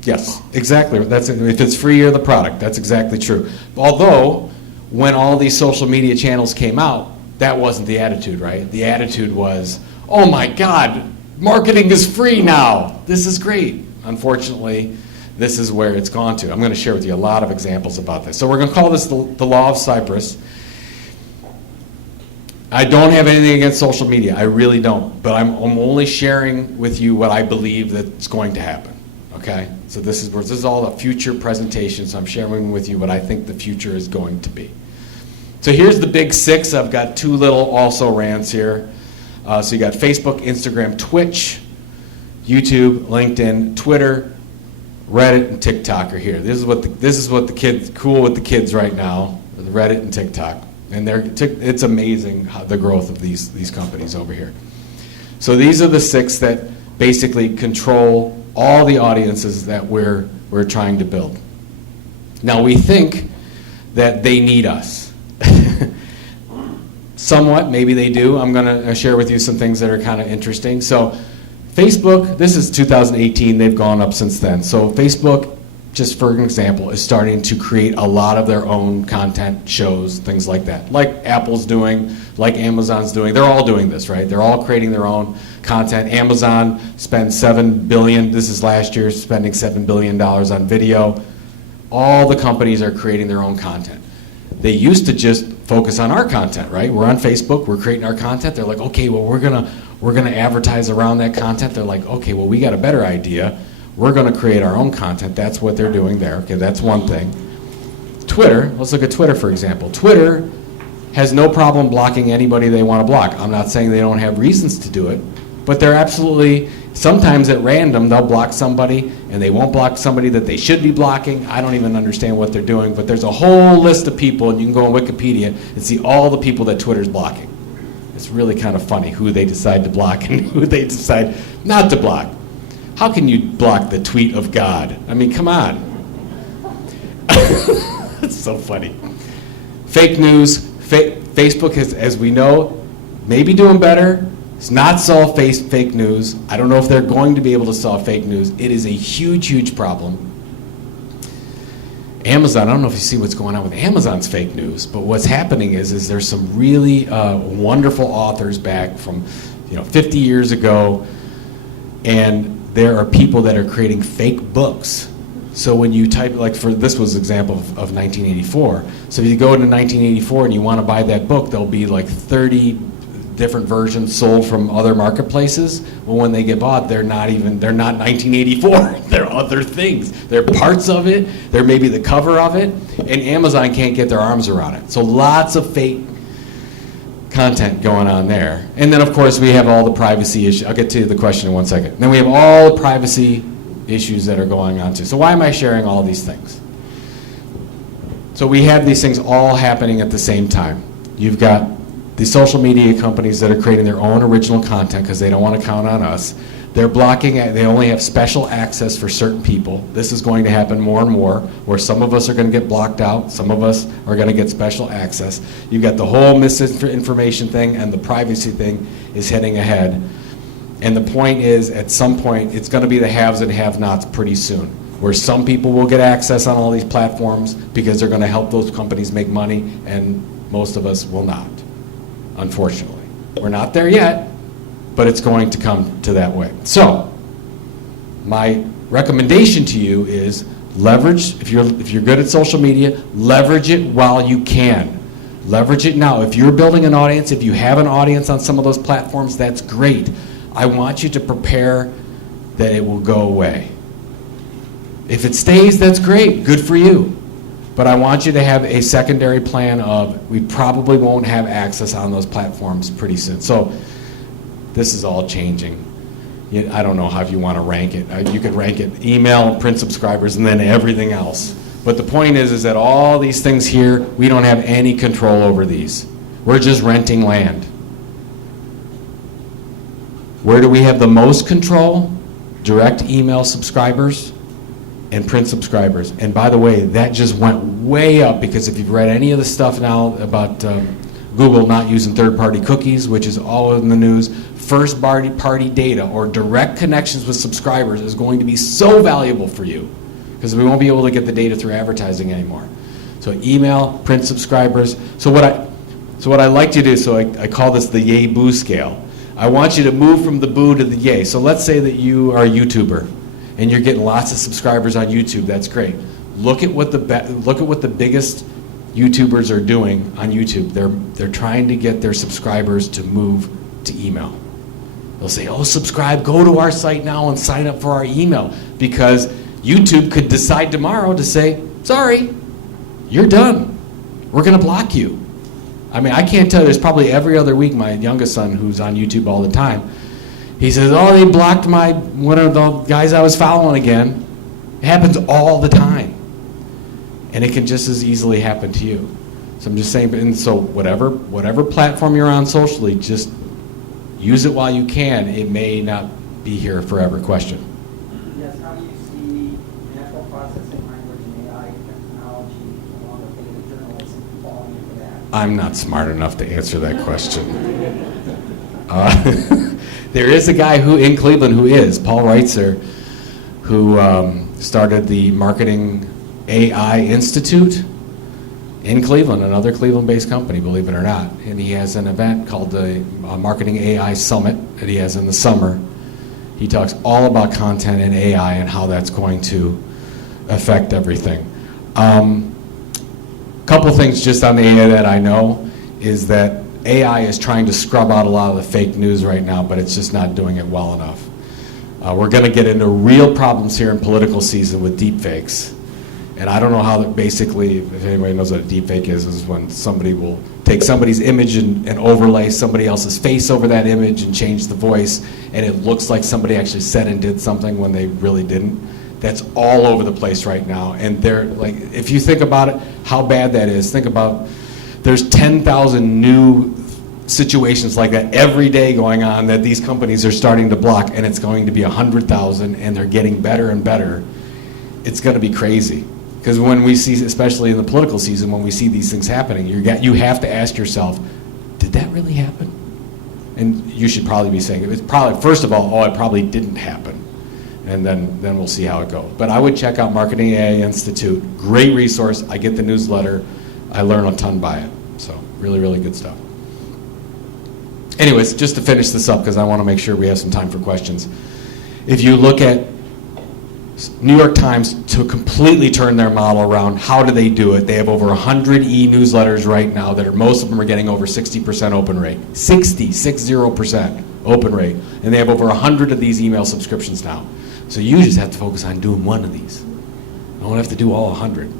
Yes, exactly. That's it. If it's free, you're the product. That's exactly true. Although, when all these social media channels came out, that wasn't the attitude, right? The attitude was, oh my God, marketing is free now. This is great. Unfortunately, this is where it's gone to. I'm going to share with you a lot of examples about this. So we're going to call this the Law of Cyprus. I don't have anything against social media. I really don't. But I'm only sharing with you what I believe that's going to happen. Okay? So this is all a future presentation, so I'm sharing with you what I think the future is going to be. So here's the big six. I've got two little also rants here. So you got Facebook, Instagram, Twitch, YouTube, LinkedIn, Twitter, Reddit, and TikTok are here. This is what the kids cool with the kids right now. Reddit and TikTok, and it's amazing how the growth of these companies over here. So these are the six that basically control all the audiences that we're trying to build. Now we think that they need us. Somewhat, maybe they do. I'm going to share with you some things that are kind of interesting. So Facebook, this is 2018, they've gone up since then. So Facebook, just for an example, is starting to create a lot of their own content, shows, things like that. Like Apple's doing, like Amazon's doing. They're all doing this, right? They're all creating their own content. Amazon spent $7 billion, this is last year, spending $7 billion on video. All the companies are creating their own content. They used to just focus on our content, right? We're on Facebook, we're creating our content. They're like, okay, well, we're gonna advertise around that content. They're like, okay, well, we got a better idea. We're gonna create our own content. That's what they're doing there. Okay, that's one thing. Twitter, let's look at Twitter, for example. Twitter has no problem blocking anybody they want to block. I'm not saying they don't have reasons to do it, but they're absolutely, sometimes at random, they'll block somebody, and they won't block somebody that they should be blocking. I don't even understand what they're doing, but there's a whole list of people, and you can go on Wikipedia and see all the people that Twitter's blocking. It's really kind of funny who they decide to block and who they decide not to block. How can you block the tweet of God? I mean, come on. It's so funny. Fake news. Facebook is, as we know, maybe doing better. It's not solve fake news. I don't know if they're going to be able to solve fake news. It is a huge, huge problem. Amazon, I don't know if you see what's going on with Amazon's fake news, but what's happening is there's some really wonderful authors back from 50 years ago, and there are people that are creating fake books. So when you type, like this was an example of 1984. So if you go into 1984 and you want to buy that book, there'll be like 30 different versions sold from other marketplaces. Well, when they get bought, they're not 1984. They're other things. They're parts of it. They're maybe the cover of it. And Amazon can't get their arms around it. So lots of fake content going on there. And then, of course, we have all the privacy issues. I'll get to the question in 1 second. Then we have all the privacy issues that are going on too. So why am I sharing all these things? So we have these things all happening at the same time. You've got the social media companies that are creating their own original content because they don't want to count on us. They're blocking, they only have special access for certain people. This is going to happen more and more, where some of us are going to get blocked out, some of us are going to get special access. You've got the whole misinformation thing, and the privacy thing is heading ahead. And the point is, at some point, it's going to be the haves and have-nots pretty soon, where some people will get access on all these platforms because they're going to help those companies make money, and most of us will not, unfortunately. We're not there yet, but it's going to come to that way. So, my recommendation to you is leverage, if you're good at social media, leverage it while you can. Leverage it now. If you're building an audience, if you have an audience on some of those platforms, that's great. I want you to prepare that it will go away. If it stays, that's great, good for you. But I want you to have a secondary plan of, we probably won't have access on those platforms pretty soon. So this is all changing. I don't know how you want to rank it. You could rank it email, print subscribers, and then everything else. But the point is that all these things here, we don't have any control over these. We're just renting land. Where do we have the most control? Direct email subscribers and print subscribers. And by the way, that just went way up, because if you've read any of the stuff now about Google not using third-party cookies, which is all in the news, first-party data or direct connections with subscribers is going to be so valuable for you, because we won't be able to get the data through advertising anymore. So email, print subscribers. So what I like to do, so I call this the yay boo scale. I want you to move from the boo to the yay. So let's say that you are a YouTuber and you're getting lots of subscribers on YouTube. That's great. Look at what the biggest YouTubers are doing on YouTube. They're trying to get their subscribers to move to email. They'll say, oh, subscribe, go to our site now and sign up for our email, because YouTube could decide tomorrow to say, sorry, you're done. We're going to block you. I mean, I can't tell you, there's probably every other week my youngest son, who's on YouTube all the time, he says, oh, they blocked one of the guys I was following again. It happens all the time. And it can just as easily happen to you. So I'm just saying, and so whatever platform you're on socially, just use it while you can. It may not be here forever. Question. Yes, how do you see natural processing language and AI technology along with data journalism falling into that? I'm not smart enough to answer that question. There is a guy in Cleveland who is, Paul Reitzer, who started the Marketing AI Institute in Cleveland, another Cleveland-based company, believe it or not. And he has an event called the Marketing AI Summit that he has in the summer. He talks all about content and AI and how that's going to affect everything. Couple things just on the AI that I know is that AI is trying to scrub out a lot of the fake news right now, but it's just not doing it well enough. We're going to get into real problems here in political season with deepfakes. And I don't know how that basically, if anybody knows what a deepfake is when somebody will take somebody's image and overlay somebody else's face over that image and change the voice, and it looks like somebody actually said and did something when they really didn't. That's all over the place right now. And they're like, if you think about it, how bad that is, think about, there's 10,000 new situations like that every day going on that these companies are starting to block, and it's going to be 100,000, and they're getting better and better. It's going to be crazy. Because when we see, especially in the political season, when we see these things happening, you have to ask yourself, did that really happen? And you should probably be saying, it's probably, first of all, it probably didn't happen. And then we'll see how it goes. But I would check out Marketing AI Institute. Great resource. I get the newsletter. I learn a ton by it. So really, really good stuff. Anyways, just to finish this up, because I want to make sure we have some time for questions. If you look at New York Times, to completely turn their model around, how do they do it? They have over 100 e-newsletters right now that most of them are getting over 60% open rate. 60% open rate. And they have over 100 of these email subscriptions now. So you just have to focus on doing one of these. You don't have to do all 100.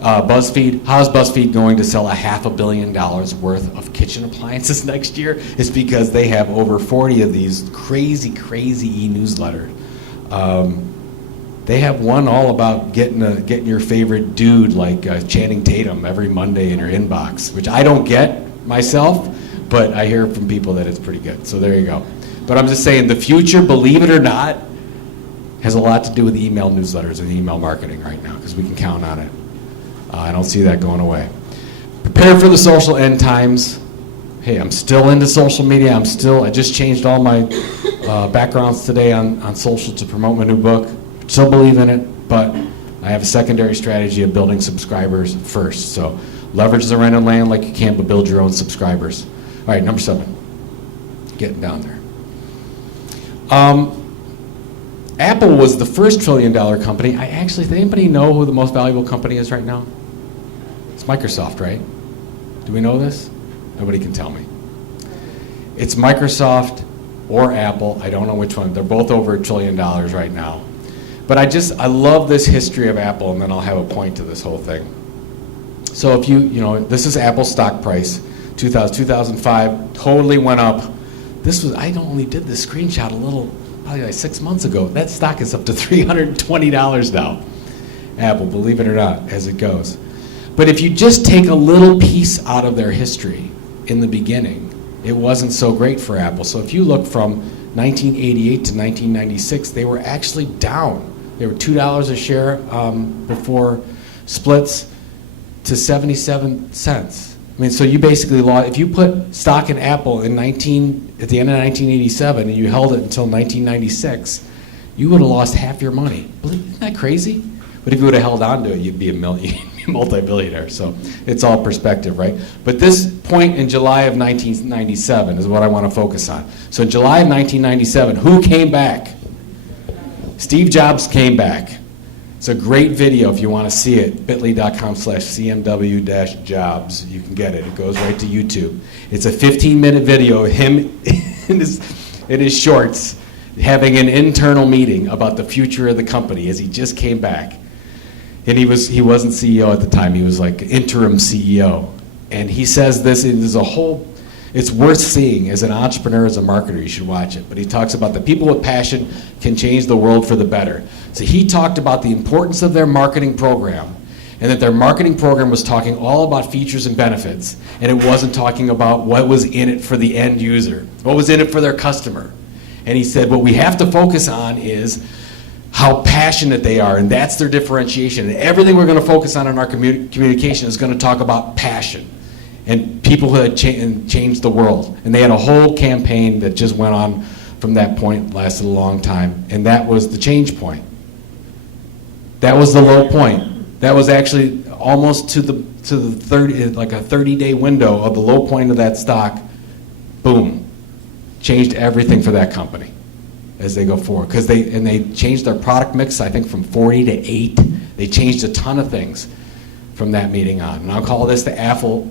BuzzFeed, how's BuzzFeed going to sell $500 million worth of kitchen appliances next year? It's because they have over 40 of these crazy e-newsletters. They have one all about getting your favorite dude like Channing Tatum every Monday in your inbox, which I don't get myself, but I hear from people that it's pretty good. So there you go. But I'm just saying, the future, believe it or not, has a lot to do with email newsletters and email marketing right now, because we can count on it. I don't see that going away. Prepare for the social end times. Hey, I'm still into social media. I just changed all my backgrounds today on social to promote my new book. Still believe in it, but I have a secondary strategy of building subscribers first. So leverage the rent and land like you can, but build your own subscribers. All right, number 7. Getting down there. Apple was the first $1 trillion company. Does anybody know who the most valuable company is right now? It's Microsoft, right? Do we know this? Nobody can tell me. It's Microsoft or Apple. I don't know which one. They're both over $1 trillion right now. But I love this history of Apple, and then I'll have a point to this whole thing. So if this is Apple's stock price, 2005, totally went up. I only did this screenshot probably like 6 months ago. That stock is up to $320 now. Apple, believe it or not, as it goes. But if you just take a little piece out of their history in the beginning, it wasn't so great for Apple. So if you look from 1988 to 1996, they were actually down. They were $2 a share before splits to 77 cents. I mean, so you basically lost, if you put stock in Apple at the end of 1987 and you held it until 1996, you would have lost half your money. Isn't that crazy? But if you would have held on to it, you'd be a multi-billionaire. So it's all perspective, right? But this point in July of 1997 is what I want to focus on. So in July of 1997, who came back? Steve Jobs came back. It's a great video if you want to see it, bit.ly/cmw-jobs. You can get it. It goes right to YouTube. It's a 15-minute video of him in his shorts having an internal meeting about the future of the company as he just came back. And he wasn't CEO at the time. He was like interim CEO. And he says this is it's worth seeing as an entrepreneur, as a marketer. You should watch it. But he talks about the people with passion can change the world for the better. So he talked about the importance of their marketing program, and that their marketing program was talking all about features and benefits, and it wasn't talking about what was in it for the end user, what was in it for their customer. And he said what we have to focus on is how passionate they are, and that's their differentiation. And everything we're going to focus on in our communication is going to talk about passion and people who had changed the world. And they had a whole campaign that just went on from that point, lasted a long time, and that was the change point. That was the low point. That was actually almost to the 30-day window of the low point of that stock. Boom, changed everything for that company as they go forward. Because they changed their product mix, I think, from 40 to 8. They changed a ton of things from that meeting on. And I'll call this the Apple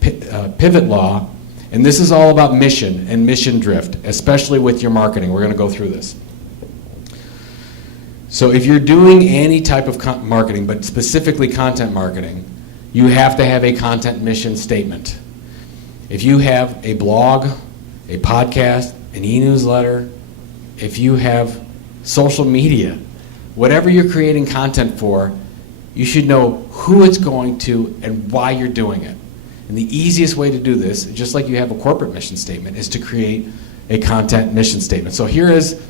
pivot law. And this is all about mission and mission drift, especially with your marketing. We're going to go through this. So if you're doing any type of marketing, but specifically content marketing, you have to have a content mission statement. If you have a blog, a podcast, an e-newsletter, if you have social media, whatever you're creating content for, you should know who it's going to and why you're doing it. And the easiest way to do this, just like you have a corporate mission statement, is to create a content mission statement. So here is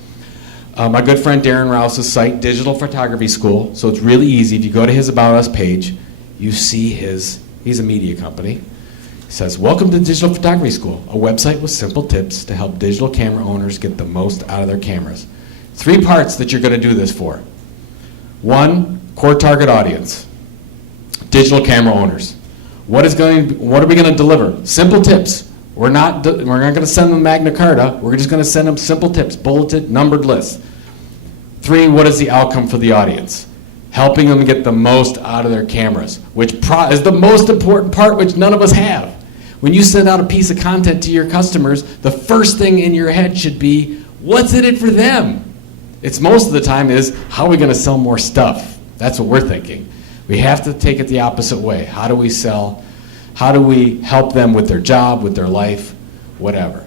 my good friend Darren Rouse's site, Digital Photography School. So it's really easy. If you go to his About Us page, you see he's a media company. It says, welcome to Digital Photography School, a website with simple tips to help digital camera owners get the most out of their cameras. 3 parts that you're going to do this for. 1, core target audience, digital camera owners. What are we going to deliver? Simple tips. We're not going to send them Magna Carta. We're just going to send them simple tips, bulleted, numbered lists. 3, what is the outcome for the audience? Helping them get the most out of their cameras, which is the most important part, which none of us have. When you send out a piece of content to your customers, the first thing in your head should be, what's in it for them? It's most of the time is, how are we going to sell more stuff? That's what we're thinking. We have to take it the opposite way. How do we sell? How do we help them with their job, with their life, whatever?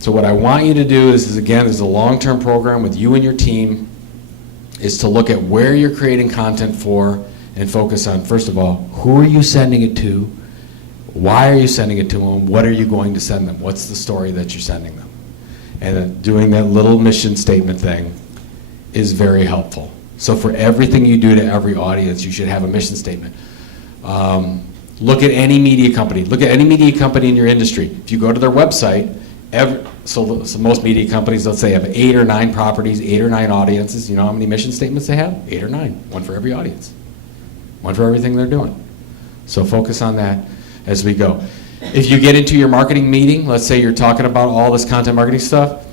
So what I want you to do is again, there's a long-term program with you and your team, is to look at where you're creating content for and focus on, first of all, who are you sending it to? Why are you sending it to them? What are you going to send them? What's the story that you're sending them? And then doing that little mission statement thing is very helpful. So for everything you do to every audience, you should have a mission statement. Look at any media company. Look at any media company in your industry. If you go to their website, so most media companies, let's say, have 8 or 9 properties, 8 or 9 audiences. You know how many mission statements they have? 8 or 9. One for every audience. One for everything they're doing. So focus on that as we go. If you get into your marketing meeting, let's say you're talking about all this content marketing stuff,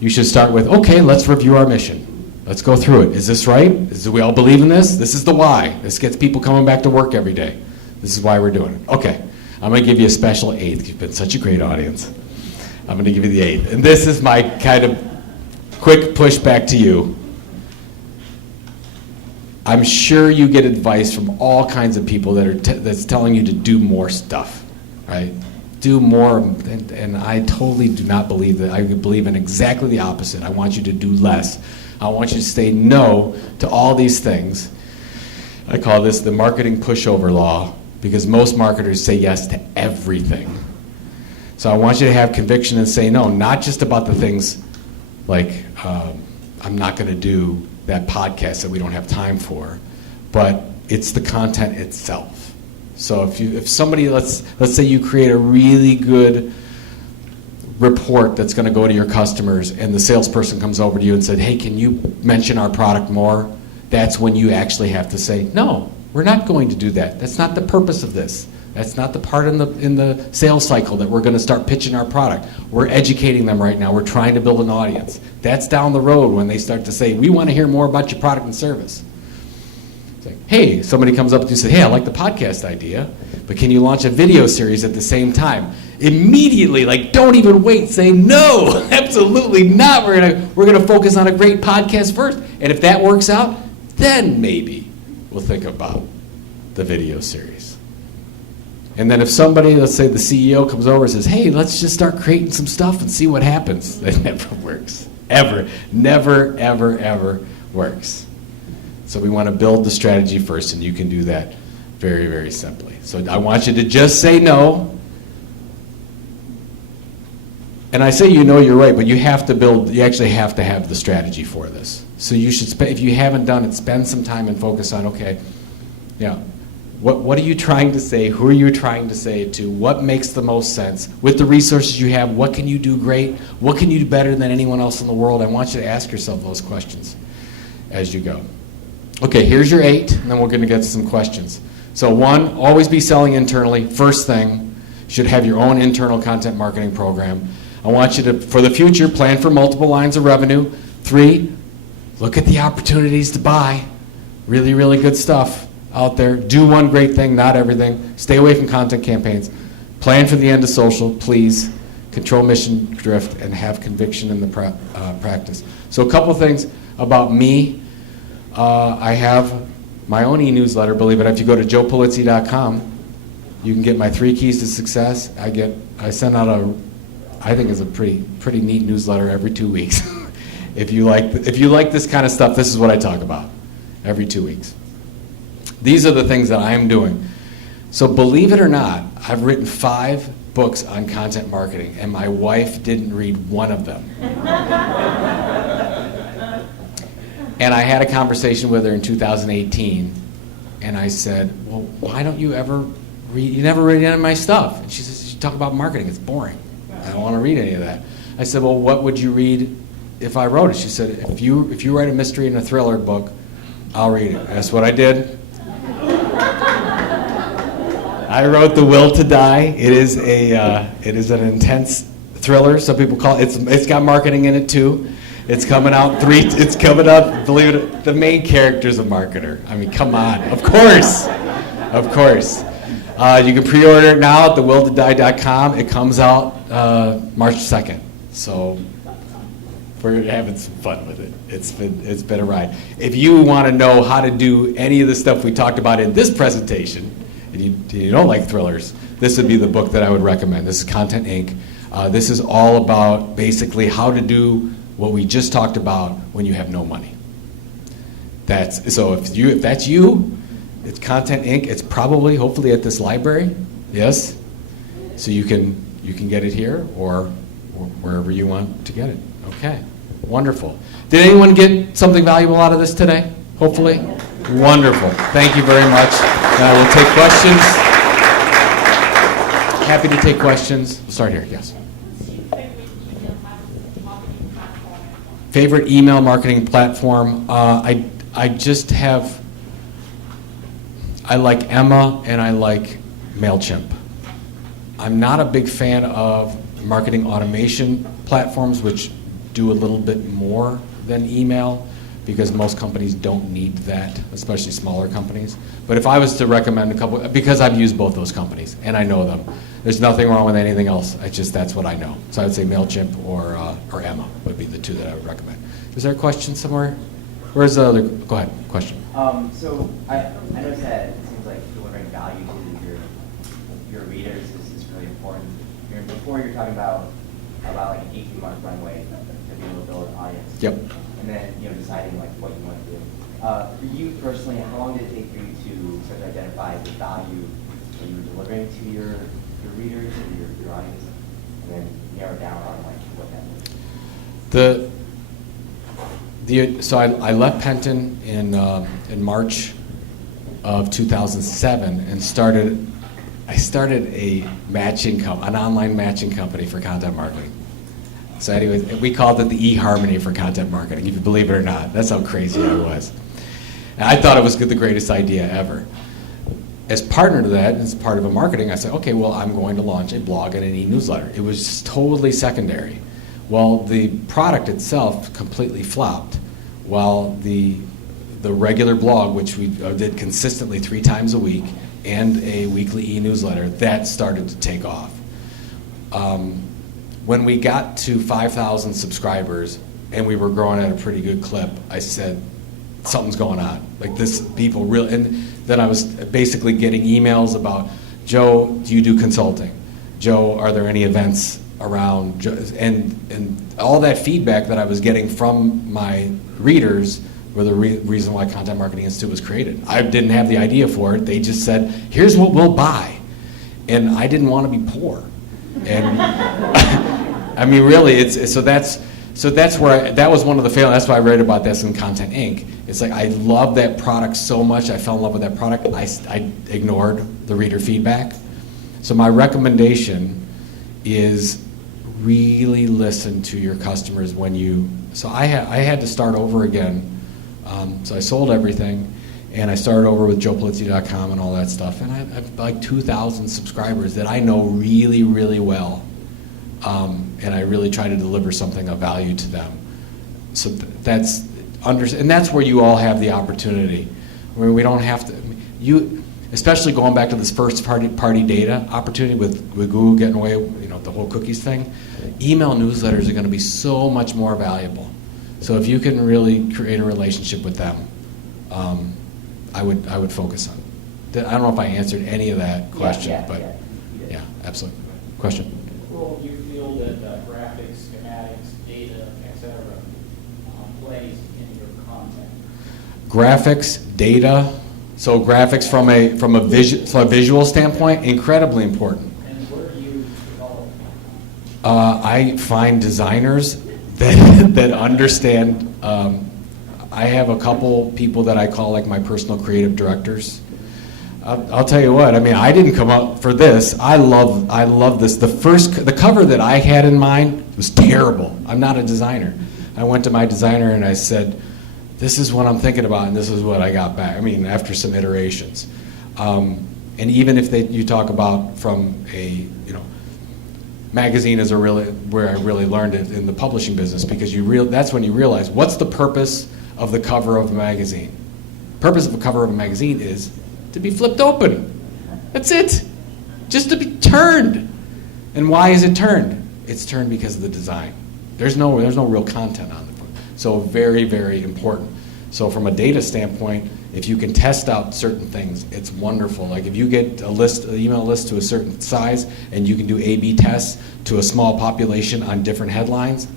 you should start with, okay, let's review our mission. Let's go through it. Is this right? Do we all believe in this? This is the why. This gets people coming back to work every day. This is why we're doing it. Okay, I'm going to give you a special 8th. You've been such a great audience. I'm going to give you the 8th. And this is my kind of quick push back to you. I'm sure you get advice from all kinds of people that's telling you to do more stuff, right? Do more, and I totally do not believe that. I believe in exactly the opposite. I want you to do less. I want you to say no to all these things. I call this the marketing pushover law, because most marketers say yes to everything. So I want you to have conviction and say no, not just about the things like I'm not going to do that podcast that we don't have time for, but it's the content itself. So if somebody, let's say you create a really good report that's going to go to your customers, and the salesperson comes over to you and said, hey, can you mention our product more? That's when you actually have to say, no, we're not going to do that. That's not the purpose of this. That's not the part in the sales cycle that we're going to start pitching our product. We're educating them right now. We're trying to build an audience. That's down the road when they start to say, we want to hear more about your product and service. It's like, hey, somebody comes up to you and says, hey, I like the podcast idea, but can you launch a video series at the same time? Immediately, like, don't even wait, say, no, absolutely not. We're gonna focus on a great podcast first. And if that works out, then maybe we'll think about the video series. And then if somebody, let's say the CEO comes over and says, hey, let's just start creating some stuff and see what happens. That never works. Ever. Never, ever, ever works. So we want to build the strategy first, and you can do that very, very simply. So I want you to just say no. And I say you know you're right, but you have to build, you actually have to have the strategy for this. So you should, if you haven't done it, spend some time and focus on, okay, what are you trying to say? Who are you trying to say it to? What makes the most sense? With the resources you have, what can you do great? What can you do better than anyone else in the world? I want you to ask yourself those questions as you go. Okay, here's your 8, and then we're going to get to some questions. So 1, always be selling internally. First thing, you should have your own internal content marketing program. I want you to, for the future, plan for multiple lines of revenue. 3, look at the opportunities to buy. Really, really good stuff out there. Do one great thing, not everything. Stay away from content campaigns. Plan for the end of social, please. Control mission drift and have conviction in the practice. So a couple things about me. I have my own e-newsletter, believe it. If you go to joepulizzi.com, you can get my 3 keys to success. I send out I think it's a pretty neat newsletter every 2 weeks. If you like this kind of stuff, this is what I talk about every 2 weeks. These are the things that I am doing. So believe it or not, I've written 5 books on content marketing, and my wife didn't read one of them. And I had a conversation with her in 2018, and I said, well, why don't you ever read, you never read any of my stuff? And she says, you talk about marketing, it's boring. I don't want to read any of that. I said, well, what would you read if I wrote it? She said, if you write a mystery and a thriller book, I'll read it. And that's what I did. I wrote The Will to Die. It is an intense thriller. Some people call it. It's got marketing in it too. It's coming out. Believe it, the main character's a marketer. I mean, come on. Of course. You can pre-order it now at thewilltodie.com. It comes out March 2nd. So we're having some fun with it. It's been a ride. If you want to know how to do any of the stuff we talked about in this presentation, and you don't like thrillers, this would be the book that I would recommend. This is Content Inc. This is all about basically how to do what we just talked about when you have no money. So if that's you, it's Content Inc. It's probably, hopefully, at this library. Yes? So you can get it here or wherever you want to get it. Okay. Wonderful. Did anyone get something valuable out of this today? Hopefully? Wonderful. Thank you very much. And I will take questions. Happy to take questions. We'll start here. Yes. Favorite email marketing platform? I just have, I like Emma and I like MailChimp. I'm not a big fan of marketing automation platforms, which do a little bit more than email, because most companies don't need that, especially smaller companies. But if I was to recommend a couple, because I've used both those companies and I know them, there's nothing wrong with anything else. That's what I know. So I would say MailChimp or Emma would be the 2 that I would recommend. Is there a question somewhere? Where's the other? Go ahead. Question. So I noticed that it seems like delivering value to your readers is really important. Before you're talking about like an 18-month runway to be able to build an audience. Yep. And then deciding like what you want to do. For you personally, how long did it take you to sort of identify the value that you were delivering to your readers or your audience, and then narrow down on like what that was? So I left Penton in March of 2007 and I started an online matching company for content marketing. So anyways, we called it the eHarmony for content marketing, if you believe it or not. That's how crazy I was. And I thought it was the greatest idea ever. as partner to that, as part of a marketing, I said, okay, well, I'm going to launch a blog and an e-newsletter. It was just totally secondary. Well, the product itself completely flopped, while the regular blog, which we did consistently 3 times a week, and a weekly e-newsletter, that started to take off. When we got to 5,000 subscribers and we were growing at a pretty good clip, I said, something's going on. Like this, people really, and then I was basically getting emails about, Joe, do you do consulting? Joe, are there any events around? And all that feedback that I was getting from my readers were the reason why Content Marketing Institute was created. I didn't have the idea for it. They just said, here's what we'll buy. And I didn't want to be poor. And I mean, really, that's where that was one of the failures. That's why I read about this in Content Inc. It's like I love that product so much. I fell in love with that product. I ignored the reader feedback. So my recommendation is really listen to your customers when you. So I had to start over again. So I sold everything, and I started over with JoePulizzi.com and all that stuff. And I have like 2,000 subscribers that I know really, really well. And I really try to deliver something of value to them. So and that's where you all have the opportunity, where we don't have to, especially going back to this first party data opportunity with Google getting away, the whole cookies thing. Email newsletters are going to be so much more valuable. So if you can really create a relationship with them, I would focus on it. I don't know if I answered any of that question, but yeah, absolutely. Question? Role do you feel that graphics, schematics, data, etc. Plays in your content? Graphics, data. So graphics from a visual standpoint, incredibly important. And where do you develop? I find designers that understand. I have a couple people that I call like my personal creative directors. I'll tell you what. I mean, I didn't come up for this. I love this. The cover that I had in mind was terrible. I'm not a designer. I went to my designer and I said, "This is what I'm thinking about, and this is what I got back." I mean, after some iterations, and even if you talk about from a magazine is where I really learned it in the publishing business, because that's when you realize what's the purpose of the cover of a magazine. Purpose of a cover of a magazine is to be flipped open. That's it. Just to be turned. And why is it turned? It's turned because of the design. There's no real content on it. So very, very important. So from a data standpoint, if you can test out certain things, it's wonderful. Like if you get an email list to a certain size and you can do A/B tests to a small population on different headlines,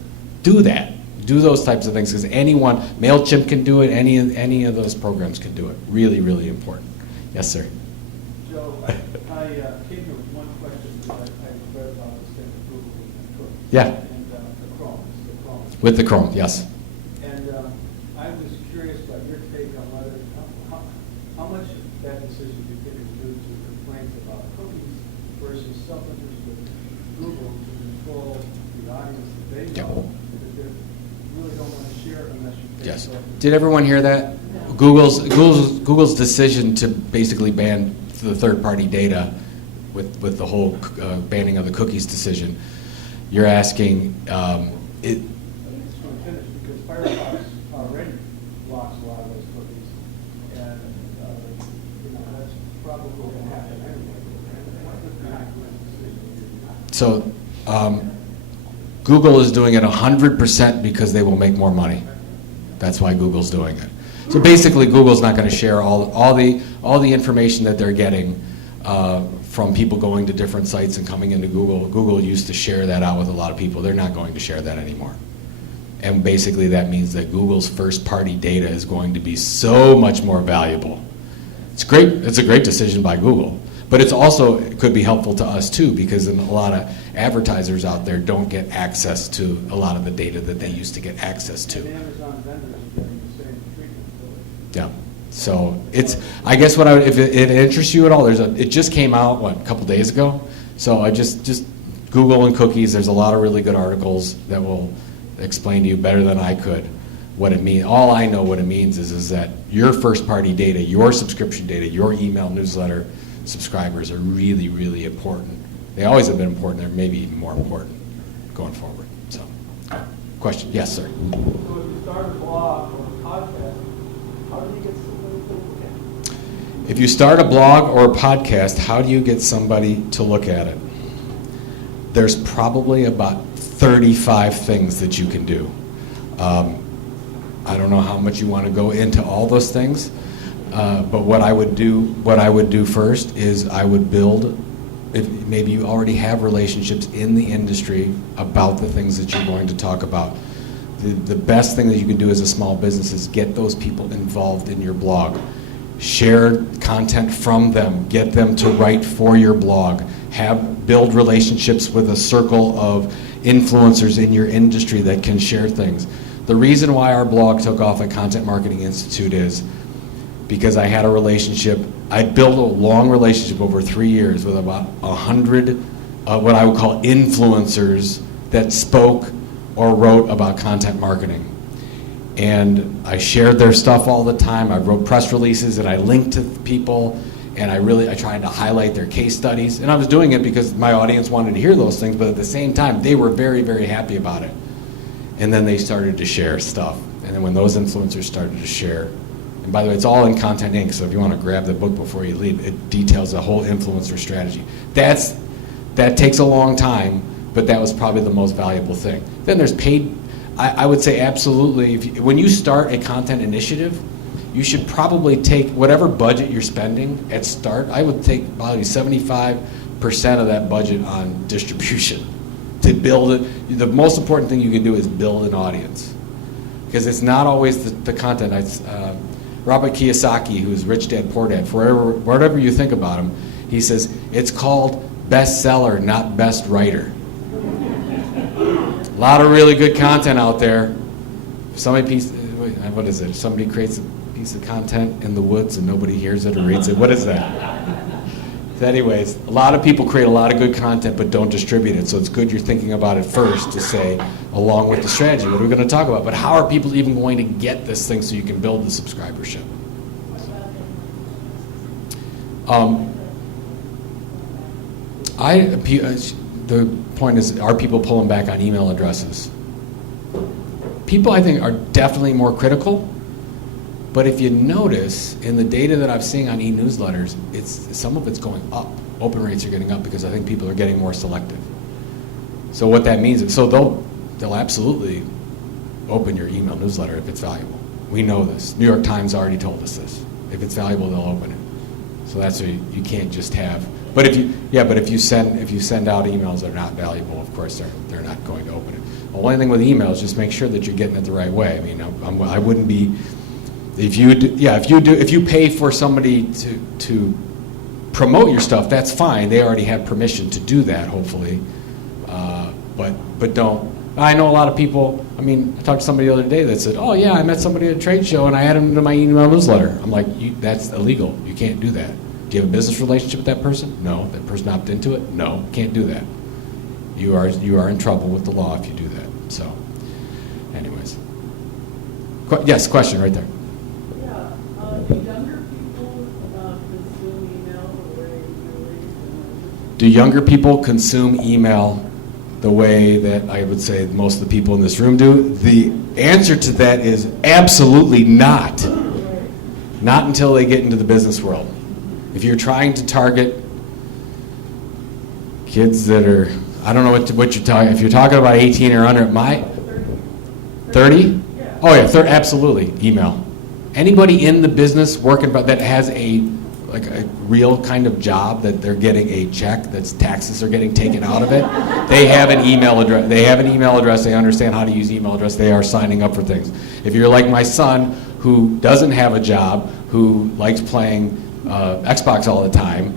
do that. Do those types of things, because MailChimp can do it, any of those programs can do it. Really, really important. Yes, sir. Joe, I came here with one question because I read about this thing with Google and Chrome. Yeah. And the Chrome. With the Chrome, yes. And I was curious about your take on whether how much of that decision you think is due to complaints about cookies versus self-interest with Google to control the audience that they know that they really don't want to share unless you pay. Yes. Did everyone hear that? Google's decision to basically ban the third-party data with the whole banning of the cookies decision. You're asking it. I just want to finish because Firefox already blocks a lot of those cookies, and that's probably going to happen anyway. So Google is doing it 100% because they will make more money. That's why Google's doing it. So basically, Google's not going to share all the information that they're getting from people going to different sites and coming into Google. Google used to share that out with a lot of people. They're not going to share that anymore. And basically, that means that Google's first-party data is going to be so much more valuable. It's great. It's a great decision by Google. But it could be helpful to us too, because a lot of advertisers out there don't get access to a lot of the data that they used to get access to. And Amazon vendors are getting the same treatment. Yeah. So I guess if it interests you at all, it just came out, a couple days ago? So I just Google and cookies, there's a lot of really good articles that will explain to you better than I could what it means. All I know what it means is that your first party data, your subscription data, your email newsletter, subscribers are really, really important. They always have been important. They're maybe even more important going forward. So, question? Yes, sir. So if you start a blog or a podcast, how do you get somebody to look at it? If you start a blog or a podcast, how do you get somebody to look at it? There's probably about 35 things that you can do. I don't know how much you want to go into all those things, but what I would do first is I would build, if maybe you already have relationships in the industry about the things that you're going to talk about. The best thing that you can do as a small business is get those people involved in your blog. Share content from them, get them to write for your blog, build relationships with a circle of influencers in your industry that can share things. The reason why our blog took off at Content Marketing Institute is because I had a relationship. I built a long relationship over 3 years with about 100 what I would call influencers that spoke or wrote about content marketing. And I shared their stuff all the time. I wrote press releases and I linked to people, and I tried to highlight their case studies. And I was doing it because my audience wanted to hear those things, but at the same time, they were very, very happy about it. And then they started to share stuff. And then when those influencers started to share, and by the way, it's all in Content Inc., so if you want to grab the book before you leave, it details the whole influencer strategy. That takes a long time, but that was probably the most valuable thing. Then there's paid. I would say absolutely, when you start a content initiative, you should probably take whatever budget you're spending at start. I would take probably 75% of that budget on distribution to build it. The most important thing you can do is build an audience, because it's not always the content. Robert Kiyosaki, who's Rich Dad Poor Dad, whatever you think about him, he says it's called bestseller, not best writer. A lot of really good content out there. Somebody creates a piece of content in the woods and nobody hears it or reads it. What is that? Anyways, a lot of people create a lot of good content but don't distribute it. So it's good you're thinking about it first to say, along with the strategy, what are we going to talk about? But how are people even going to get this thing so you can build the subscribership? The point is, are people pulling back on email addresses? People, I think, are definitely more critical. But if you notice, in the data that I'm seeing on e-newsletters, some of it's going up. Open rates are getting up because I think people are getting more selective. So what that means is, so they'll absolutely open your email newsletter if it's valuable. We know this. New York Times already told us this. If it's valuable, they'll open it. So that's what you can't just have. But if you send out emails that are not valuable, of course they're not going to open it. The only thing with email is just make sure that you're getting it the right way. I mean, I wouldn't be. If you pay for somebody to promote your stuff, that's fine. They already have permission to do that, hopefully. But don't. I know a lot of people. I mean, I talked to somebody the other day that said, "Oh yeah, I met somebody at a trade show and I added them to my email newsletter." I'm like, that's illegal. You can't do that. Do you have a business relationship with that person? No. That person opted into it? No. Can't do that. You are in trouble with the law if you do that. So, anyways. Yes, question right there. Do younger people consume email the way that I would say most of the people in this room do? The answer to that is absolutely not. Not until they get into the business world. If you're trying to target kids that are, I don't know what you're talking, if you're talking about 18 or under, 30? Oh yeah, absolutely, email. Anybody in the business working that has a real kind of job that they're getting a check, that's taxes are getting taken out of it, they have an email address. They understand how to use email address. They are signing up for things. If you're like my son, who doesn't have a job, who likes playing Xbox all the time,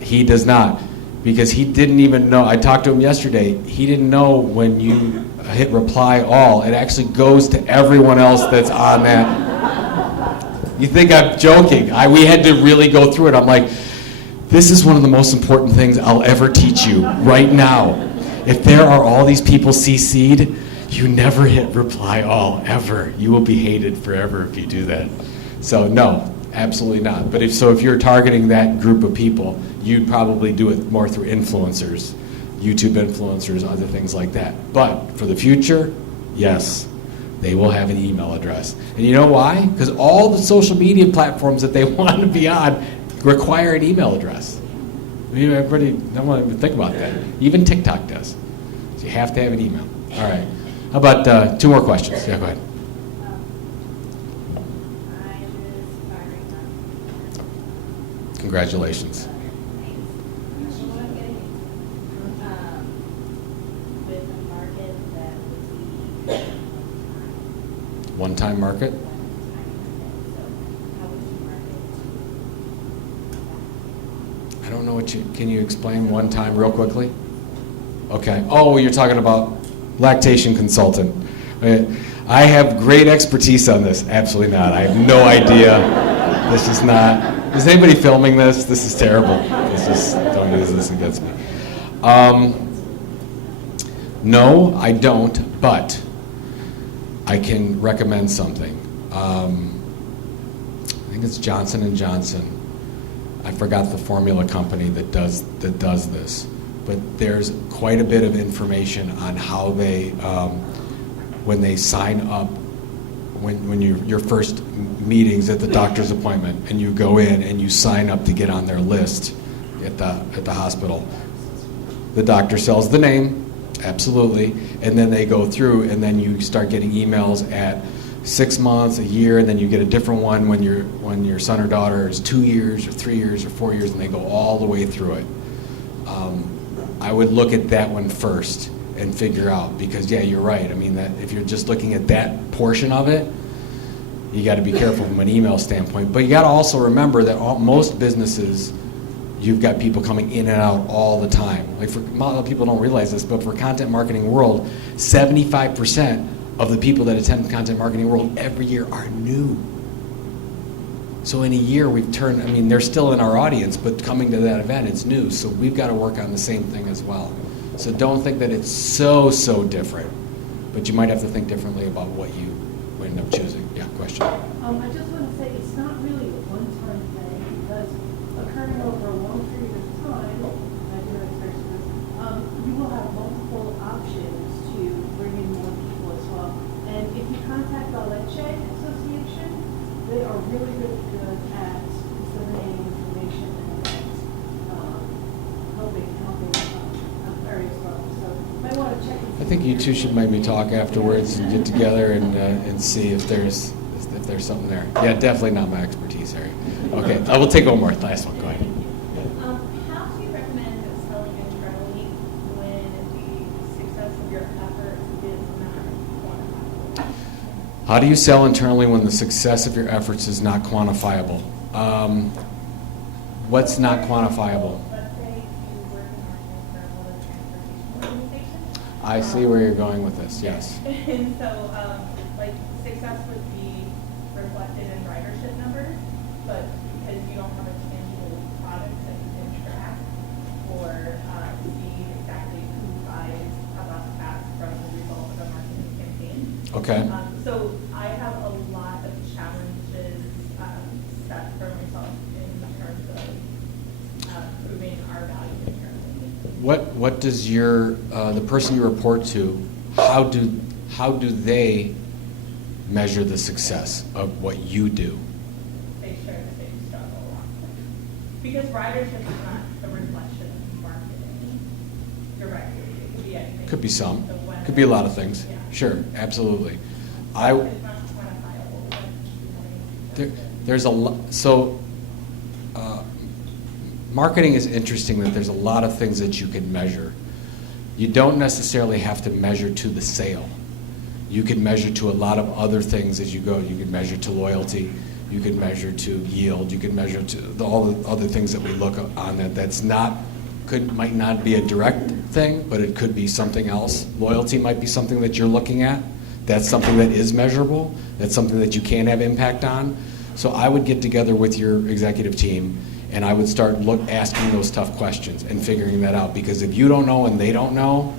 he does not, because he didn't even know. I talked to him yesterday. He didn't know when you hit reply all, it actually goes to everyone else that's on that. You think I'm joking? We had to really go through it. I'm like, this is one of the most important things I'll ever teach you right now. If there are all these people CC'd, you never hit reply all, ever. You will be hated forever if you do that. So no, absolutely not. But if you're targeting that group of people, you'd probably do it more through influencers, YouTube influencers, other things like that. But for the future, yes, they will have an email address. And you know why? Because all the social media platforms that they want to be on require an email address. I mean, everybody don't want to think about that. Even TikTok does. So you have to have an email. All right. How about 2 more questions? Yeah, go ahead. Congratulations. One-time market? I don't know can you explain one time real quickly? Okay. Oh, you're talking about lactation consultant. I have great expertise on this. Absolutely not. I have no idea. This is not. Is anybody filming this? This is terrible. Don't use this against me. No, I don't, but I can recommend something. I think it's Johnson & Johnson. I forgot the formula company that does this, but there's quite a bit of information on how they, when they sign up, when your first meetings at the doctor's appointment, and you go in and you sign up to get on their list at the hospital. The doctor sells the name, absolutely, and then they go through, and then you start getting emails at 6 months, a year, and then you get a different one when your son or daughter is 2 years or 3 years or 4 years, and they go all the way through it. I would look at that one first and figure out, because yeah, you're right. I mean, that if you're just looking at that portion of it, you got to be careful from an email standpoint. But you got to also remember that most businesses, you've got people coming in and out all the time. Like, a lot of people don't realize this, but for content marketing world, 75% of the people that attend content marketing world every year are new. So in a year, they're still in our audience, but coming to that event, it's new. So we've got to work on the same thing as well. So don't think that it's so different, but you might have to think differently about what you end up choosing. Yeah, question. I just want to say it's not really a one-time thing, because occurring over a long period of time, I do expect this, you will have multiple options to bring in more people as well. And if you contact the Leche Association, they are really good at disseminating information and helping various levels. So you might want to check. I think you two should maybe talk afterwards and get together and see if there's something there. Yeah, definitely not my expertise area. Okay, I will take one more. Last one. Go ahead. How do you recommend selling internally when the success of your effort is not quantifiable? How do you sell internally when the success of your efforts is not quantifiable? What's not quantifiable? Let's say you work in marketing for a public transportation organization. I see where you're going with this, yes. And so, success would be reflected in ridership numbers, but because you don't have a tangible product that you can track or see exactly who buys a bus pass from the result of a marketing campaign. Okay. So I have a lot of challenges set for myself in terms of proving our value internally. What does the person you report to, how do they measure the success of what you do? They share the same struggle. Because ridership is not a reflection of marketing directly. It could be anything. Could be some. The weather. Could be a lot of things. Yeah. Sure, absolutely. It's not quantifiable. There's a lot. So marketing is interesting that there's a lot of things that you can measure. You don't necessarily have to measure to the sale. You can measure to a lot of other things as you go. You can measure to loyalty. You can measure to yield. You can measure to all the other things that we look on that's might not be a direct thing, but it could be something else. Loyalty might be something that you're looking at. That's something that is measurable. That's something that you can have impact on. So I would get together with your executive team, and I would start asking those tough questions and figuring that out. Because if you don't know and they don't know,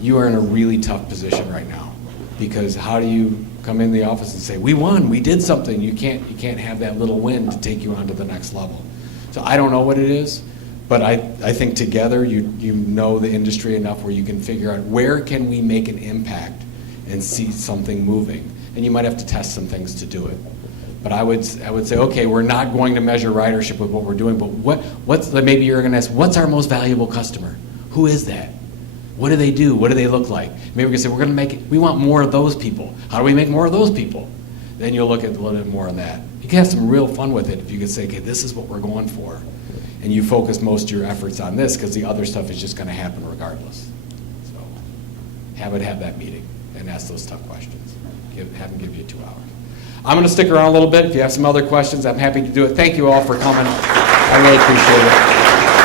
you are in a really tough position right now. Because how do you come in the office and say, we won, we did something? You can't have that little win to take you on to the next level. So I don't know what it is, but I think together you know the industry enough where you can figure out where can we make an impact and see something moving. And you might have to test some things to do it. But I would say, okay, we're not going to measure ridership with what we're doing, but what's maybe you're going to ask, what's our most valuable customer? Who is that? What do they do? What do they look like? Maybe we can say, we're going to make it, we want more of those people. How do we make more of those people? Then you'll look at a little bit more on that. You can have some real fun with it if you can say, okay, this is what we're going for. And you focus most of your efforts on this because the other stuff is just going to happen regardless. So have that meeting and ask those tough questions. Have them give you 2 hours. I'm going to stick around a little bit. If you have some other questions, I'm happy to do it. Thank you all for coming. I really appreciate it.